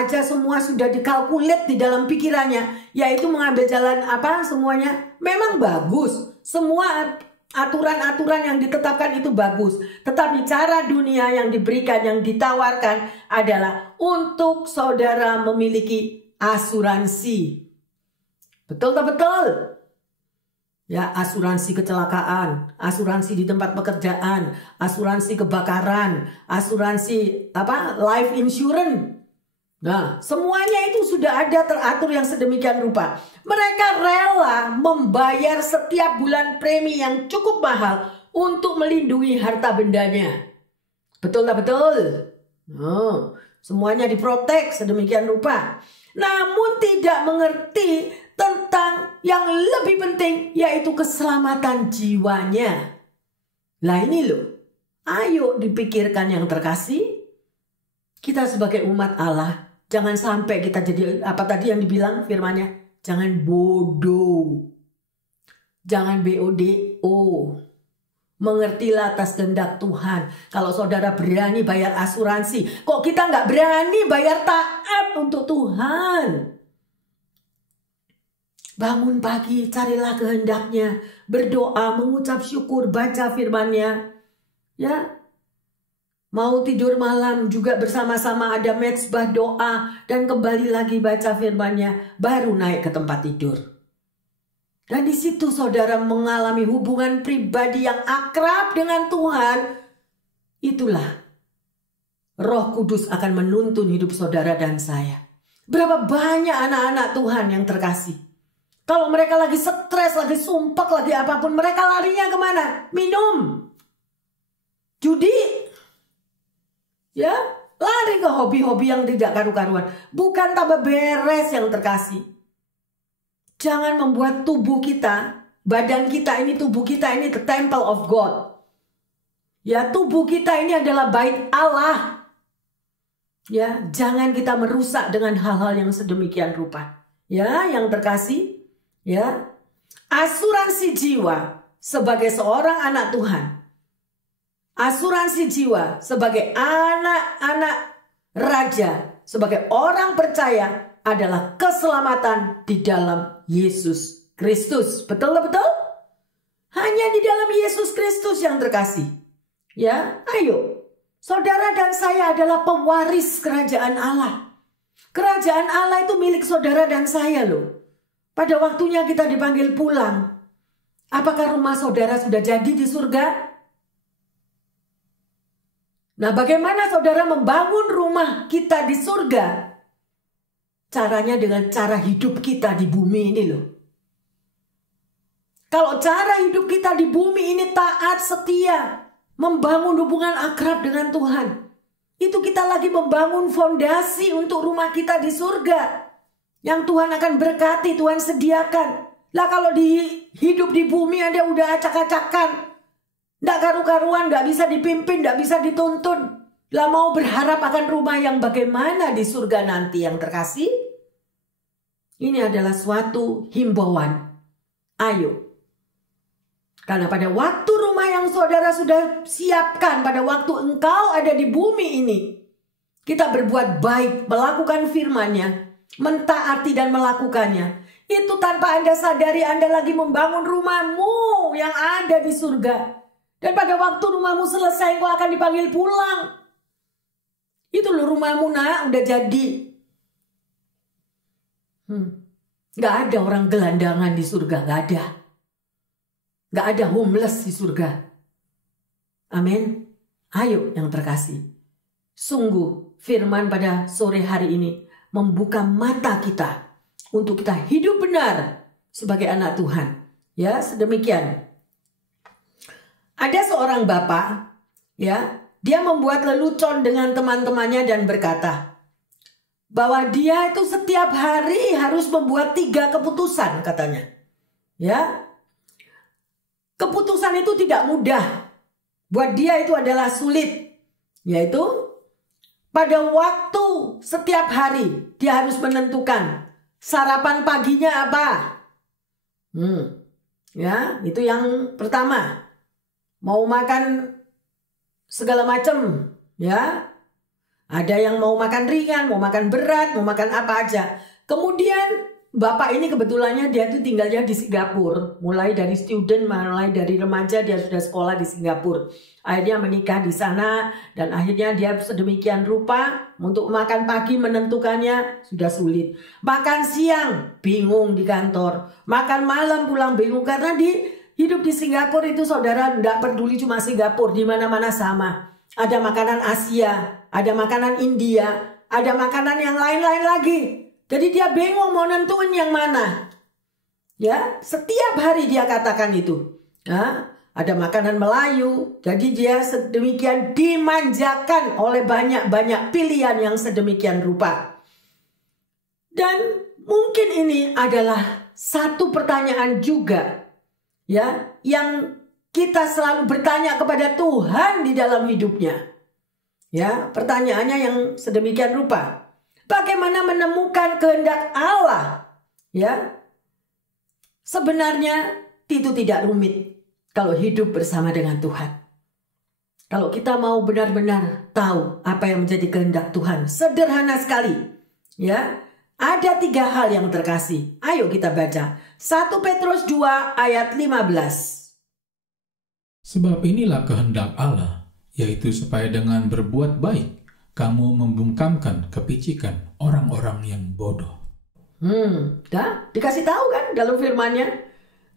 aja semua sudah dikalkulit di dalam pikirannya, yaitu mengambil jalan semuanya memang bagus. Semua aturan-aturan yang ditetapkan itu bagus. Tetapi cara dunia yang diberikan, yang ditawarkan adalah untuk saudara memiliki asuransi. Betul tak betul? Ya, asuransi kecelakaan, asuransi di tempat pekerjaan, asuransi kebakaran, asuransi life insurance. Nah, semuanya itu sudah ada teratur yang sedemikian rupa. Mereka rela membayar setiap bulan premi yang cukup mahal untuk melindungi harta bendanya. Betul tak betul? Oh, semuanya diprotek sedemikian rupa. Namun tidak mengerti tentang yang lebih penting, yaitu keselamatan jiwanya. Lah ini loh, ayo dipikirkan yang terkasih. Kita sebagai umat Allah, jangan sampai kita jadi apa tadi yang dibilang firmannya, jangan bodoh, jangan BODO. Mengertilah atas kehendak Tuhan. Kalau saudara berani bayar asuransi, kok kita nggak berani bayar taat untuk Tuhan? Bangun pagi, carilah kehendaknya, berdoa, mengucap syukur, baca firman-Nya. Ya, mau tidur malam juga bersama-sama ada mezbah doa dan kembali lagi baca firman-Nya, baru naik ke tempat tidur. Dan di situ saudara mengalami hubungan pribadi yang akrab dengan Tuhan. Itulah Roh Kudus akan menuntun hidup saudara dan saya. Berapa banyak anak-anak Tuhan yang terkasih. Kalau mereka lagi stres, lagi sumpek, lagi apapun, mereka larinya kemana? Minum. Judi. Ya, lari ke hobi-hobi yang tidak karu-karuan. Bukan tambah beres yang terkasih. Jangan membuat tubuh kita, badan kita ini, tubuh kita ini the temple of God. Ya, tubuh kita ini adalah bait Allah. Ya, jangan kita merusak dengan hal-hal yang sedemikian rupa. Ya, yang terkasih, ya, asuransi jiwa sebagai seorang anak Tuhan. Asuransi jiwa sebagai anak-anak raja, sebagai orang percaya adalah keselamatan di dalam Yesus Kristus. Betul? Hanya di dalam Yesus Kristus yang terkasih. Ya, ayo. Saudara dan saya adalah pewaris kerajaan Allah. Kerajaan Allah itu milik saudara dan saya loh. Pada waktunya kita dipanggil pulang. Apakah rumah saudara sudah jadi di surga? Nah, bagaimana saudara membangun rumah kita di surga? Caranya dengan cara hidup kita di bumi ini loh. Kalau cara hidup kita di bumi ini taat, setia, membangun hubungan akrab dengan Tuhan, itu kita lagi membangun fondasi untuk rumah kita di surga. Yang Tuhan akan berkati, Tuhan sediakan. Lah kalau hidup di bumi Anda udah acak-acakan, nggak karu-karuan, nggak bisa dipimpin, nggak bisa dituntun. Lah mau berharap akan rumah yang bagaimana di surga nanti yang terkasih? Ini adalah suatu himbauan. Ayo. Karena pada waktu rumah yang saudara sudah siapkan, pada waktu engkau ada di bumi ini, kita berbuat baik, melakukan firman-Nya, mentaati dan melakukannya, itu tanpa Anda sadari Anda lagi membangun rumahmu yang ada di surga. Dan pada waktu rumahmu selesai, engkau akan dipanggil pulang. Itu loh rumahmu nak, udah jadi. Gak ada orang gelandangan di surga, gak ada. Gak ada homeless di surga. Amin. Ayo yang terkasih. Sungguh firman pada sore hari ini membuka mata kita untuk kita hidup benar sebagai anak Tuhan. Ya, sedemikian. Ada seorang bapak, ya, dia membuat lelucon dengan teman-temannya dan berkata bahwa dia itu setiap hari harus membuat 3 keputusan katanya. Ya. Keputusan itu tidak mudah. Buat dia itu adalah sulit. Yaitu pada waktu setiap hari dia harus menentukan sarapan paginya apa. Ya, itu yang pertama. Mau makan segala macam, ya. Ada yang mau makan ringan, mau makan berat, mau makan apa aja. Kemudian bapak ini kebetulannya dia tuh tinggalnya di Singapura. Mulai dari student, mulai dari remaja dia sudah sekolah di Singapura. Akhirnya menikah di sana dan akhirnya dia sedemikian rupa untuk makan pagi menentukannya sudah sulit. Makan siang bingung di kantor. Makan malam pulang bingung karena hidup di Singapura itu saudara tidak peduli cuma Singapura, di mana-mana sama. Ada makanan Asia, ada makanan India, ada makanan yang lain-lain lagi. Jadi dia bingung mau nentuin yang mana. Ya, setiap hari dia katakan itu. Ada makanan Melayu, jadi dia sedemikian dimanjakan oleh banyak-banyak pilihan yang sedemikian rupa. Dan mungkin ini adalah satu pertanyaan juga, ya, yang kita selalu bertanya kepada Tuhan di dalam hidupnya. Ya, pertanyaannya yang sedemikian rupa. Bagaimana menemukan kehendak Allah? Ya. Sebenarnya itu tidak rumit kalau hidup bersama dengan Tuhan. Kalau kita mau benar-benar tahu apa yang menjadi kehendak Tuhan, sederhana sekali. Ya. Ada 3 hal yang terkasih. Ayo kita baca. 1 Petrus 2 ayat 15. Sebab inilah kehendak Allah, yaitu supaya dengan berbuat baik, kamu membungkamkan kepicikan orang-orang yang bodoh. Dikasih tahu kan dalam firman-Nya.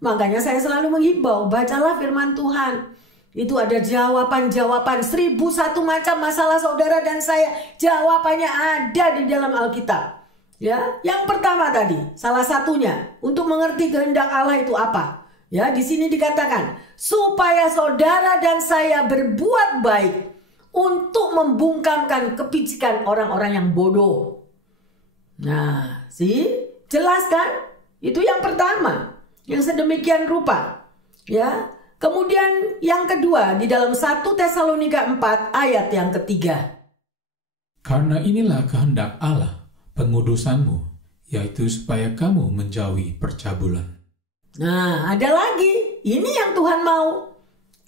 Makanya saya selalu menghimbau, bacalah firman Tuhan. Itu ada jawaban-jawaban 1001 macam masalah saudara dan saya. Jawabannya ada di dalam Alkitab. Ya, yang pertama tadi, salah satunya untuk mengerti kehendak Allah itu apa? Ya, di sini dikatakan supaya saudara dan saya berbuat baik untuk membungkamkan kepicikan orang-orang yang bodoh. Nah, jelas kan? Itu yang pertama, yang sedemikian rupa. Ya. Kemudian yang kedua di dalam 1 Tesalonika 4 ayat yang ketiga. Karena inilah kehendak Allah, pengudusanmu, yaitu supaya kamu menjauhi percabulan. Nah, ada lagi. Ini yang Tuhan mau.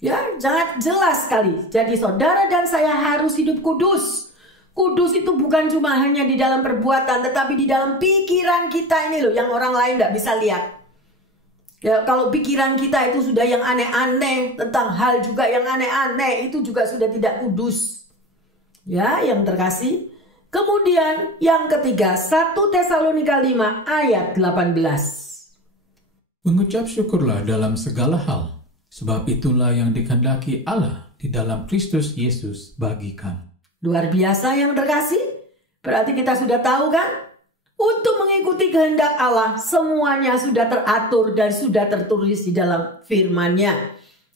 Ya, sangat jelas sekali. Jadi saudara dan saya harus hidup kudus. Kudus itu bukan cuma hanya di dalam perbuatan, tetapi di dalam pikiran kita ini loh, yang orang lain tidak bisa lihat. Ya, kalau pikiran kita itu sudah yang aneh-aneh, tentang hal juga yang aneh-aneh, itu juga sudah tidak kudus. Ya, yang terkasih. Kemudian yang ketiga, 1 Tesalonika 5 ayat 18. Mengucap syukurlah dalam segala hal, sebab itulah yang dikehendaki Allah di dalam Kristus Yesus bagi kamu. Luar biasa yang terkasih. Berarti kita sudah tahu kan? Untuk mengikuti kehendak Allah, semuanya sudah teratur dan sudah tertulis di dalam firman-Nya.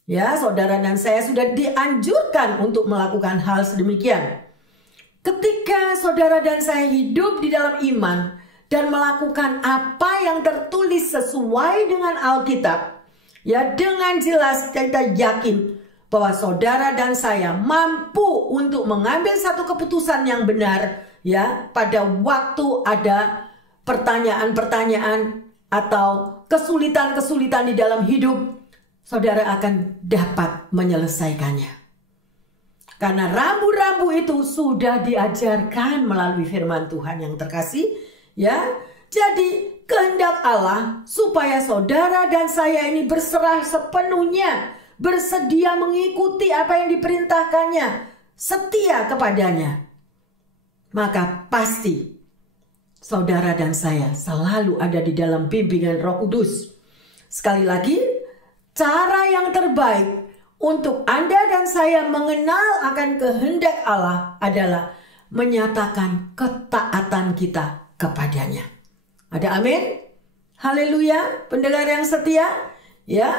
Ya, saudara dan saya sudah dianjurkan untuk melakukan hal sedemikian. Ketika saudara dan saya hidup di dalam iman dan melakukan apa yang tertulis sesuai dengan Alkitab, ya, dengan jelas kita yakin bahwa saudara dan saya mampu untuk mengambil satu keputusan yang benar, ya, pada waktu ada pertanyaan-pertanyaan atau kesulitan-kesulitan di dalam hidup, saudara akan dapat menyelesaikannya. Karena rambu-rambu itu sudah diajarkan melalui firman Tuhan yang terkasih. Ya, jadi kehendak Allah supaya saudara dan saya ini berserah sepenuhnya, bersedia mengikuti apa yang diperintahkannya, setia kepadanya. Maka pasti saudara dan saya selalu ada di dalam bimbingan Roh Kudus. Sekali lagi, cara yang terbaik untuk Anda dan saya mengenal akan kehendak Allah adalah menyatakan ketaatan kita kepadanya. Ada amin? Haleluya, pendengar yang setia. Ya,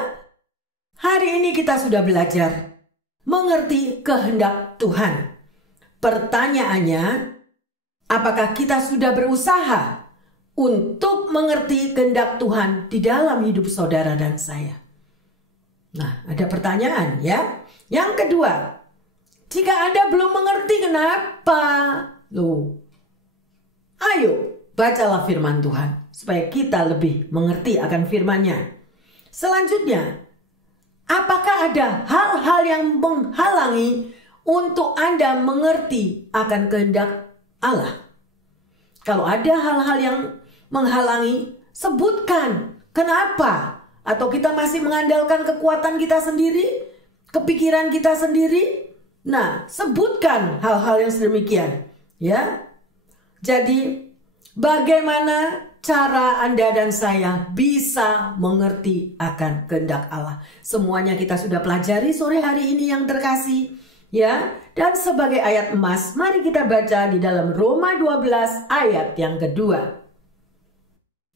hari ini kita sudah belajar mengerti kehendak Tuhan. Pertanyaannya, apakah kita sudah berusaha untuk mengerti kehendak Tuhan di dalam hidup saudara dan saya? Nah, ada pertanyaan ya. Yang kedua, jika Anda belum mengerti kenapa? Ayo bacalah firman Tuhan supaya kita lebih mengerti akan firman-Nya. Selanjutnya, apakah ada hal-hal yang menghalangi untuk Anda mengerti akan kehendak Allah? Kalau ada hal-hal yang menghalangi, sebutkan kenapa. Atau kita masih mengandalkan kekuatan kita sendiri, kepikiran kita sendiri. Nah, sebutkan hal-hal yang sedemikian. Ya, jadi bagaimana cara Anda dan saya bisa mengerti akan kehendak Allah? Semuanya kita sudah pelajari sore hari ini yang terkasih. Ya, dan sebagai ayat emas, mari kita baca di dalam Roma 12 ayat yang kedua.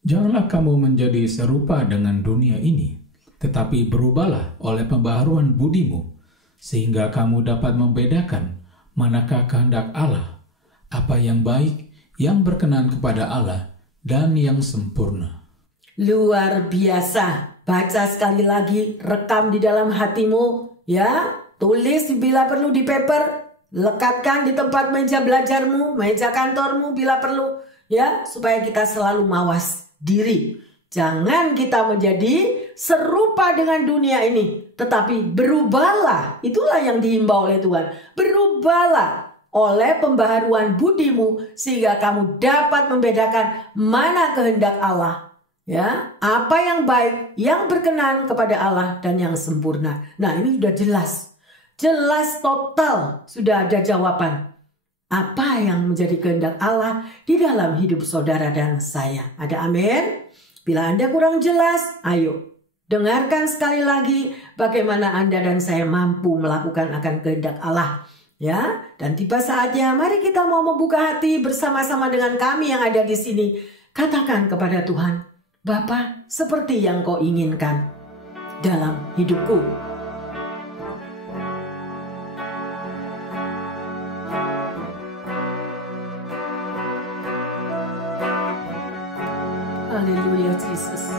Janganlah kamu menjadi serupa dengan dunia ini, tetapi berubahlah oleh pembaharuan budimu, sehingga kamu dapat membedakan manakah kehendak Allah, apa yang baik, yang berkenan kepada Allah, dan yang sempurna. Luar biasa. Baca sekali lagi, rekam di dalam hatimu, ya. Tulis bila perlu di paper, lekatkan di tempat meja belajarmu, meja kantormu bila perlu, ya, supaya kita selalu mawas diri. Jangan kita menjadi serupa dengan dunia ini, tetapi berubahlah. Itulah yang dihimbau oleh Tuhan. Berubahlah oleh pembaharuan budimu sehingga kamu dapat membedakan mana kehendak Allah, ya, apa yang baik, yang berkenan kepada Allah dan yang sempurna. Nah, ini sudah jelas total, sudah ada jawaban apa yang menjadi kehendak Allah di dalam hidup saudara dan saya. Ada amin? Bila Anda kurang jelas, ayo dengarkan sekali lagi bagaimana Anda dan saya mampu melakukan akan kehendak Allah. Ya, dan tiba saatnya mari kita mau membuka hati bersama-sama dengan kami yang ada di sini. Katakan kepada Tuhan, Bapa, seperti yang Kau inginkan dalam hidupku. Haleluya, Jesus.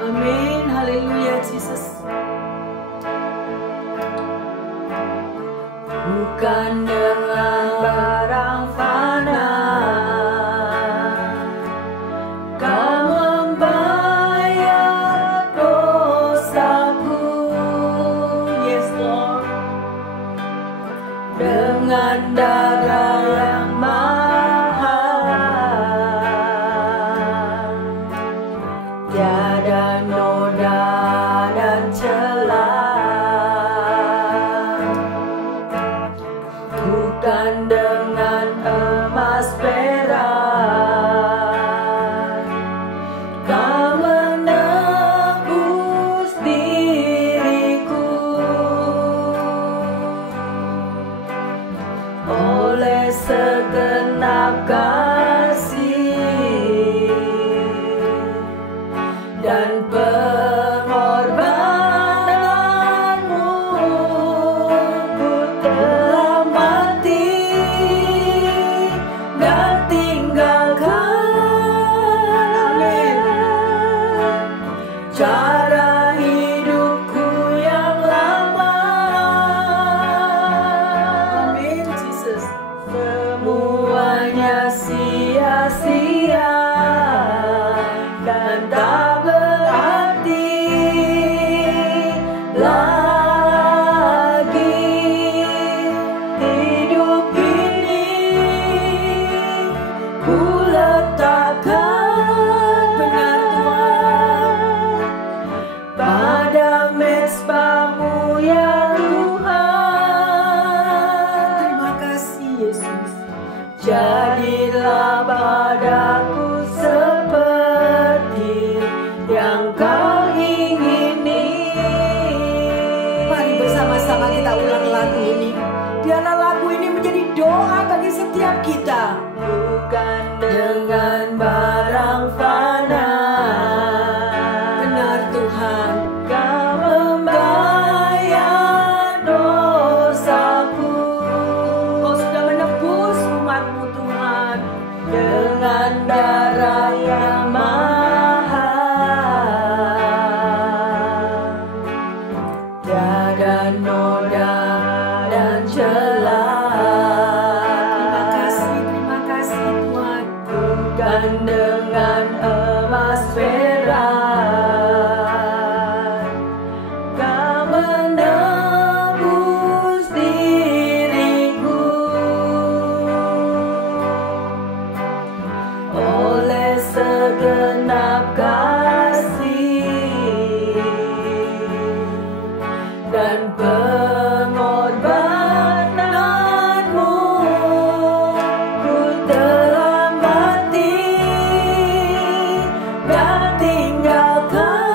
Amin, haleluya, Jesus. Bukan dengan barang fana Kau membayar dosaku, yes Lord, dengan darah yang mahal, tiada noda dan celah, bukan dengan emas perak Kau menebus diriku, oleh segenap kasih dan pengorbananmu, ku telah mati dan tinggalkan, amin, cara hidupku yang lama. Amin, Jesus. Semuanya Jadilah padaku seperti yang kau ingini. Mari bersama-sama kita ulang lagu ini. Biarlah lagu ini menjadi doa bagi setiap kita. Bukan dengan barang fana. Benar Tuhan, kau membayar dosaku. Kau sudah menebus umatmu Tuhan dengan darah yang mahal. Tiada noda dan celah. Terima kasih Tuhan. Bukan dengan emas perak, kau menebus diriku. Oleh segenap kasih dan pengorbananmu, ku telah mati dan tinggalkan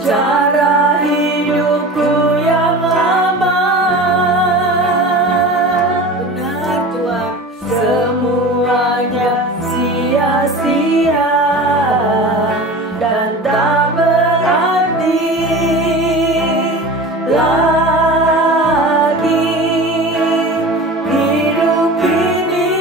cara hidupku yang lama. Benar Tuhan, semuanya sia-sia dan tak berarti lagi hidup ini.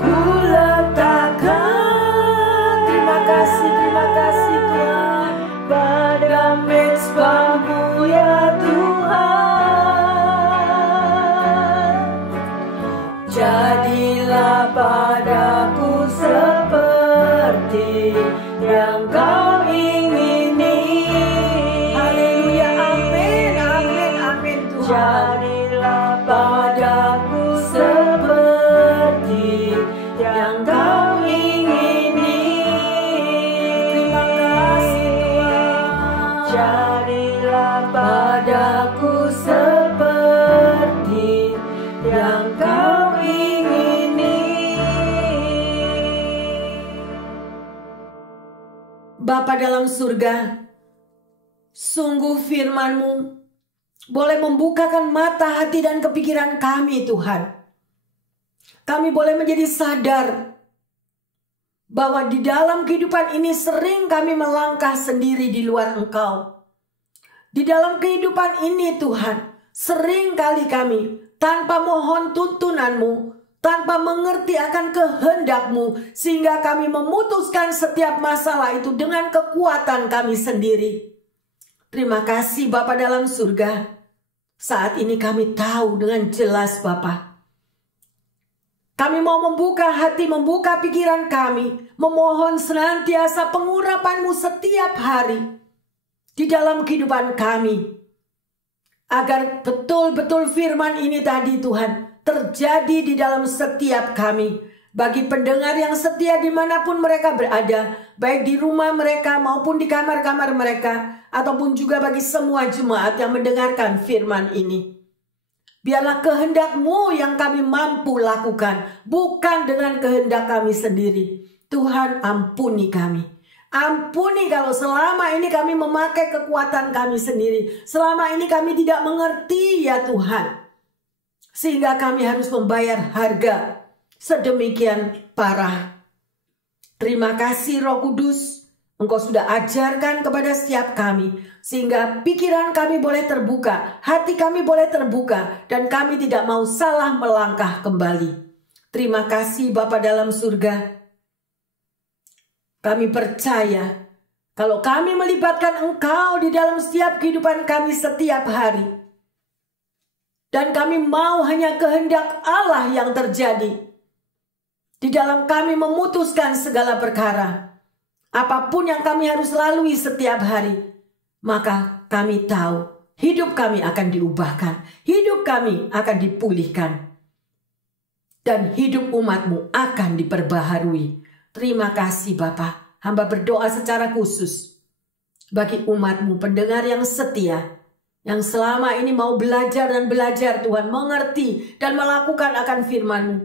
Ku letakkan, terima kasih Tuhan, pada mezbahmu ya Tuhan. Jadilah padaku seperti yang kau ingini. Haleluya, amin, amin, amin Tuhan. Jadilah padaku seperti yang kau ingini. Terima kasih Tuhan. Jadilah padaku seperti yang kau ingini. Bapa dalam surga, sungguh firman-Mu boleh membukakan mata hati dan kepikiran kami Tuhan. Kami boleh menjadi sadar bahwa di dalam kehidupan ini sering kami melangkah sendiri di luar Engkau. Di dalam kehidupan ini Tuhan, sering kali kami tanpa mohon tuntunan-Mu, tanpa mengerti akan kehendak-Mu, sehingga kami memutuskan setiap masalah itu dengan kekuatan kami sendiri. Terima kasih Bapa dalam surga. Saat ini kami tahu dengan jelas Bapa. Kami mau membuka hati, membuka pikiran kami, memohon senantiasa pengurapan-Mu setiap hari di dalam kehidupan kami. Agar betul-betul firman ini tadi Tuhan terjadi di dalam setiap kami. Bagi pendengar yang setia dimanapun mereka berada, baik di rumah mereka maupun di kamar-kamar mereka, ataupun juga bagi semua jemaat yang mendengarkan firman ini. Biarlah kehendak-Mu yang kami mampu lakukan, bukan dengan kehendak kami sendiri. Tuhan, ampuni kami. Ampuni kalau selama ini kami memakai kekuatan kami sendiri. Selama ini kami tidak mengerti ya Tuhan. Sehingga kami harus membayar harga sedemikian parah. Terima kasih Roh Kudus, Engkau sudah ajarkan kepada setiap kami, sehingga pikiran kami boleh terbuka, hati kami boleh terbuka, dan kami tidak mau salah melangkah kembali. Terima kasih Bapa dalam surga. Kami percaya kalau kami melibatkan Engkau di dalam setiap kehidupan kami setiap hari, dan kami mau hanya kehendak Allah yang terjadi, di dalam kami memutuskan segala perkara, apapun yang kami harus lalui setiap hari, maka kami tahu hidup kami akan diubahkan, hidup kami akan dipulihkan, dan hidup umat-Mu akan diperbaharui. Terima kasih Bapa. Hamba berdoa secara khusus bagi umat-Mu pendengar yang setia, yang selama ini mau belajar dan belajar Tuhan, mengerti dan melakukan akan firman-Mu.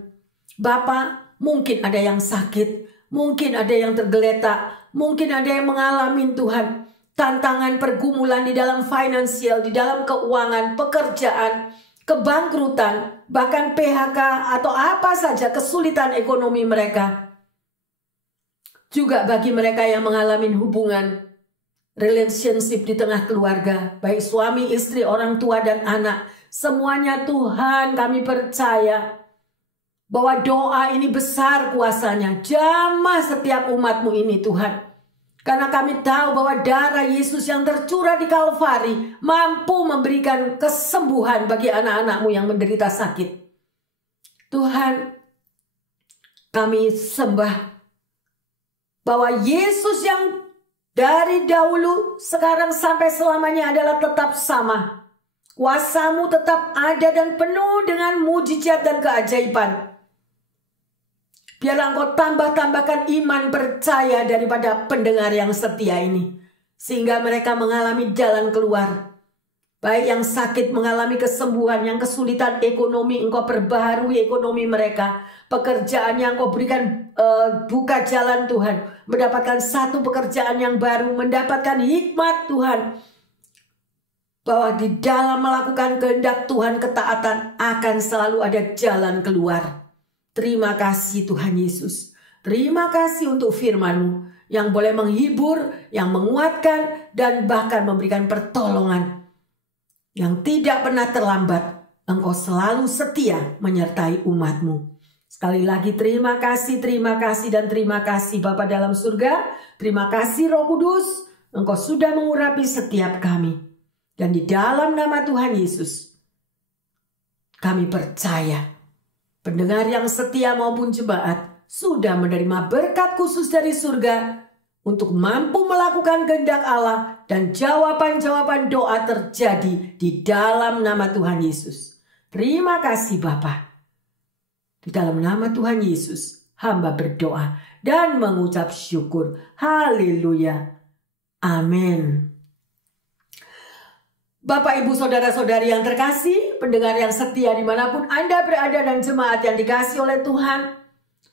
Bapa, mungkin ada yang sakit, mungkin ada yang tergeletak, mungkin ada yang mengalami Tuhan tantangan pergumulan di dalam finansial, di dalam keuangan, pekerjaan, kebangkrutan, bahkan PHK atau apa saja kesulitan ekonomi mereka. Juga bagi mereka yang mengalami hubungan relationship di tengah keluarga, baik suami, istri, orang tua, dan anak. Semuanya Tuhan, kami percaya bahwa doa ini besar kuasanya. Jamah setiap umat-Mu ini Tuhan. Karena kami tahu bahwa darah Yesus yang tercurah di Kalvari mampu memberikan kesembuhan bagi anak-anak-Mu yang menderita sakit. Tuhan, kami sembah bahwa Yesus yang dari dahulu, sekarang sampai selamanya adalah tetap sama. Kuasa-Mu tetap ada dan penuh dengan mujizat dan keajaiban. Biarlah Engkau tambah-tambahkan iman percaya daripada pendengar yang setia ini. Sehingga mereka mengalami jalan keluar. Baik yang sakit mengalami kesembuhan, yang kesulitan ekonomi Engkau perbaharui ekonomi mereka. Pekerjaan yang Engkau berikan buka jalan Tuhan. Mendapatkan satu pekerjaan yang baru, mendapatkan hikmat Tuhan. Bahwa di dalam melakukan kehendak Tuhan, ketaatan akan selalu ada jalan keluar. Terima kasih Tuhan Yesus. Terima kasih untuk firman-Mu yang boleh menghibur, yang menguatkan, dan bahkan memberikan pertolongan. Yang tidak pernah terlambat. Engkau selalu setia menyertai umat-Mu. Sekali lagi terima kasih, dan terima kasih Bapa dalam surga. Terima kasih Roh Kudus, Engkau sudah mengurapi setiap kami. Dan di dalam nama Tuhan Yesus, kami percaya pendengar yang setia maupun jemaat sudah menerima berkat khusus dari surga untuk mampu melakukan kehendak Allah dan jawaban-jawaban doa terjadi di dalam nama Tuhan Yesus. Terima kasih Bapa. Di dalam nama Tuhan Yesus, hamba berdoa dan mengucap syukur. Haleluya. Amin. Bapak, Ibu, Saudara-saudari yang terkasih, pendengar yang setia dimanapun Anda berada dan jemaat yang dikasihi oleh Tuhan.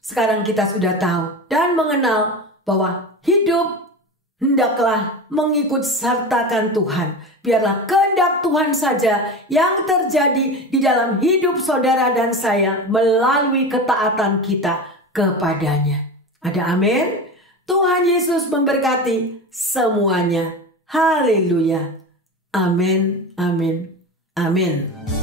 Sekarang kita sudah tahu dan mengenal bahwa hidup hendaklah mengikut sertakan Tuhan. Biarlah kehendak Tuhan saja yang terjadi di dalam hidup saudara dan saya melalui ketaatan kita kepadanya. Ada amin? Tuhan Yesus memberkati semuanya. Haleluya. Amin, amin, amin.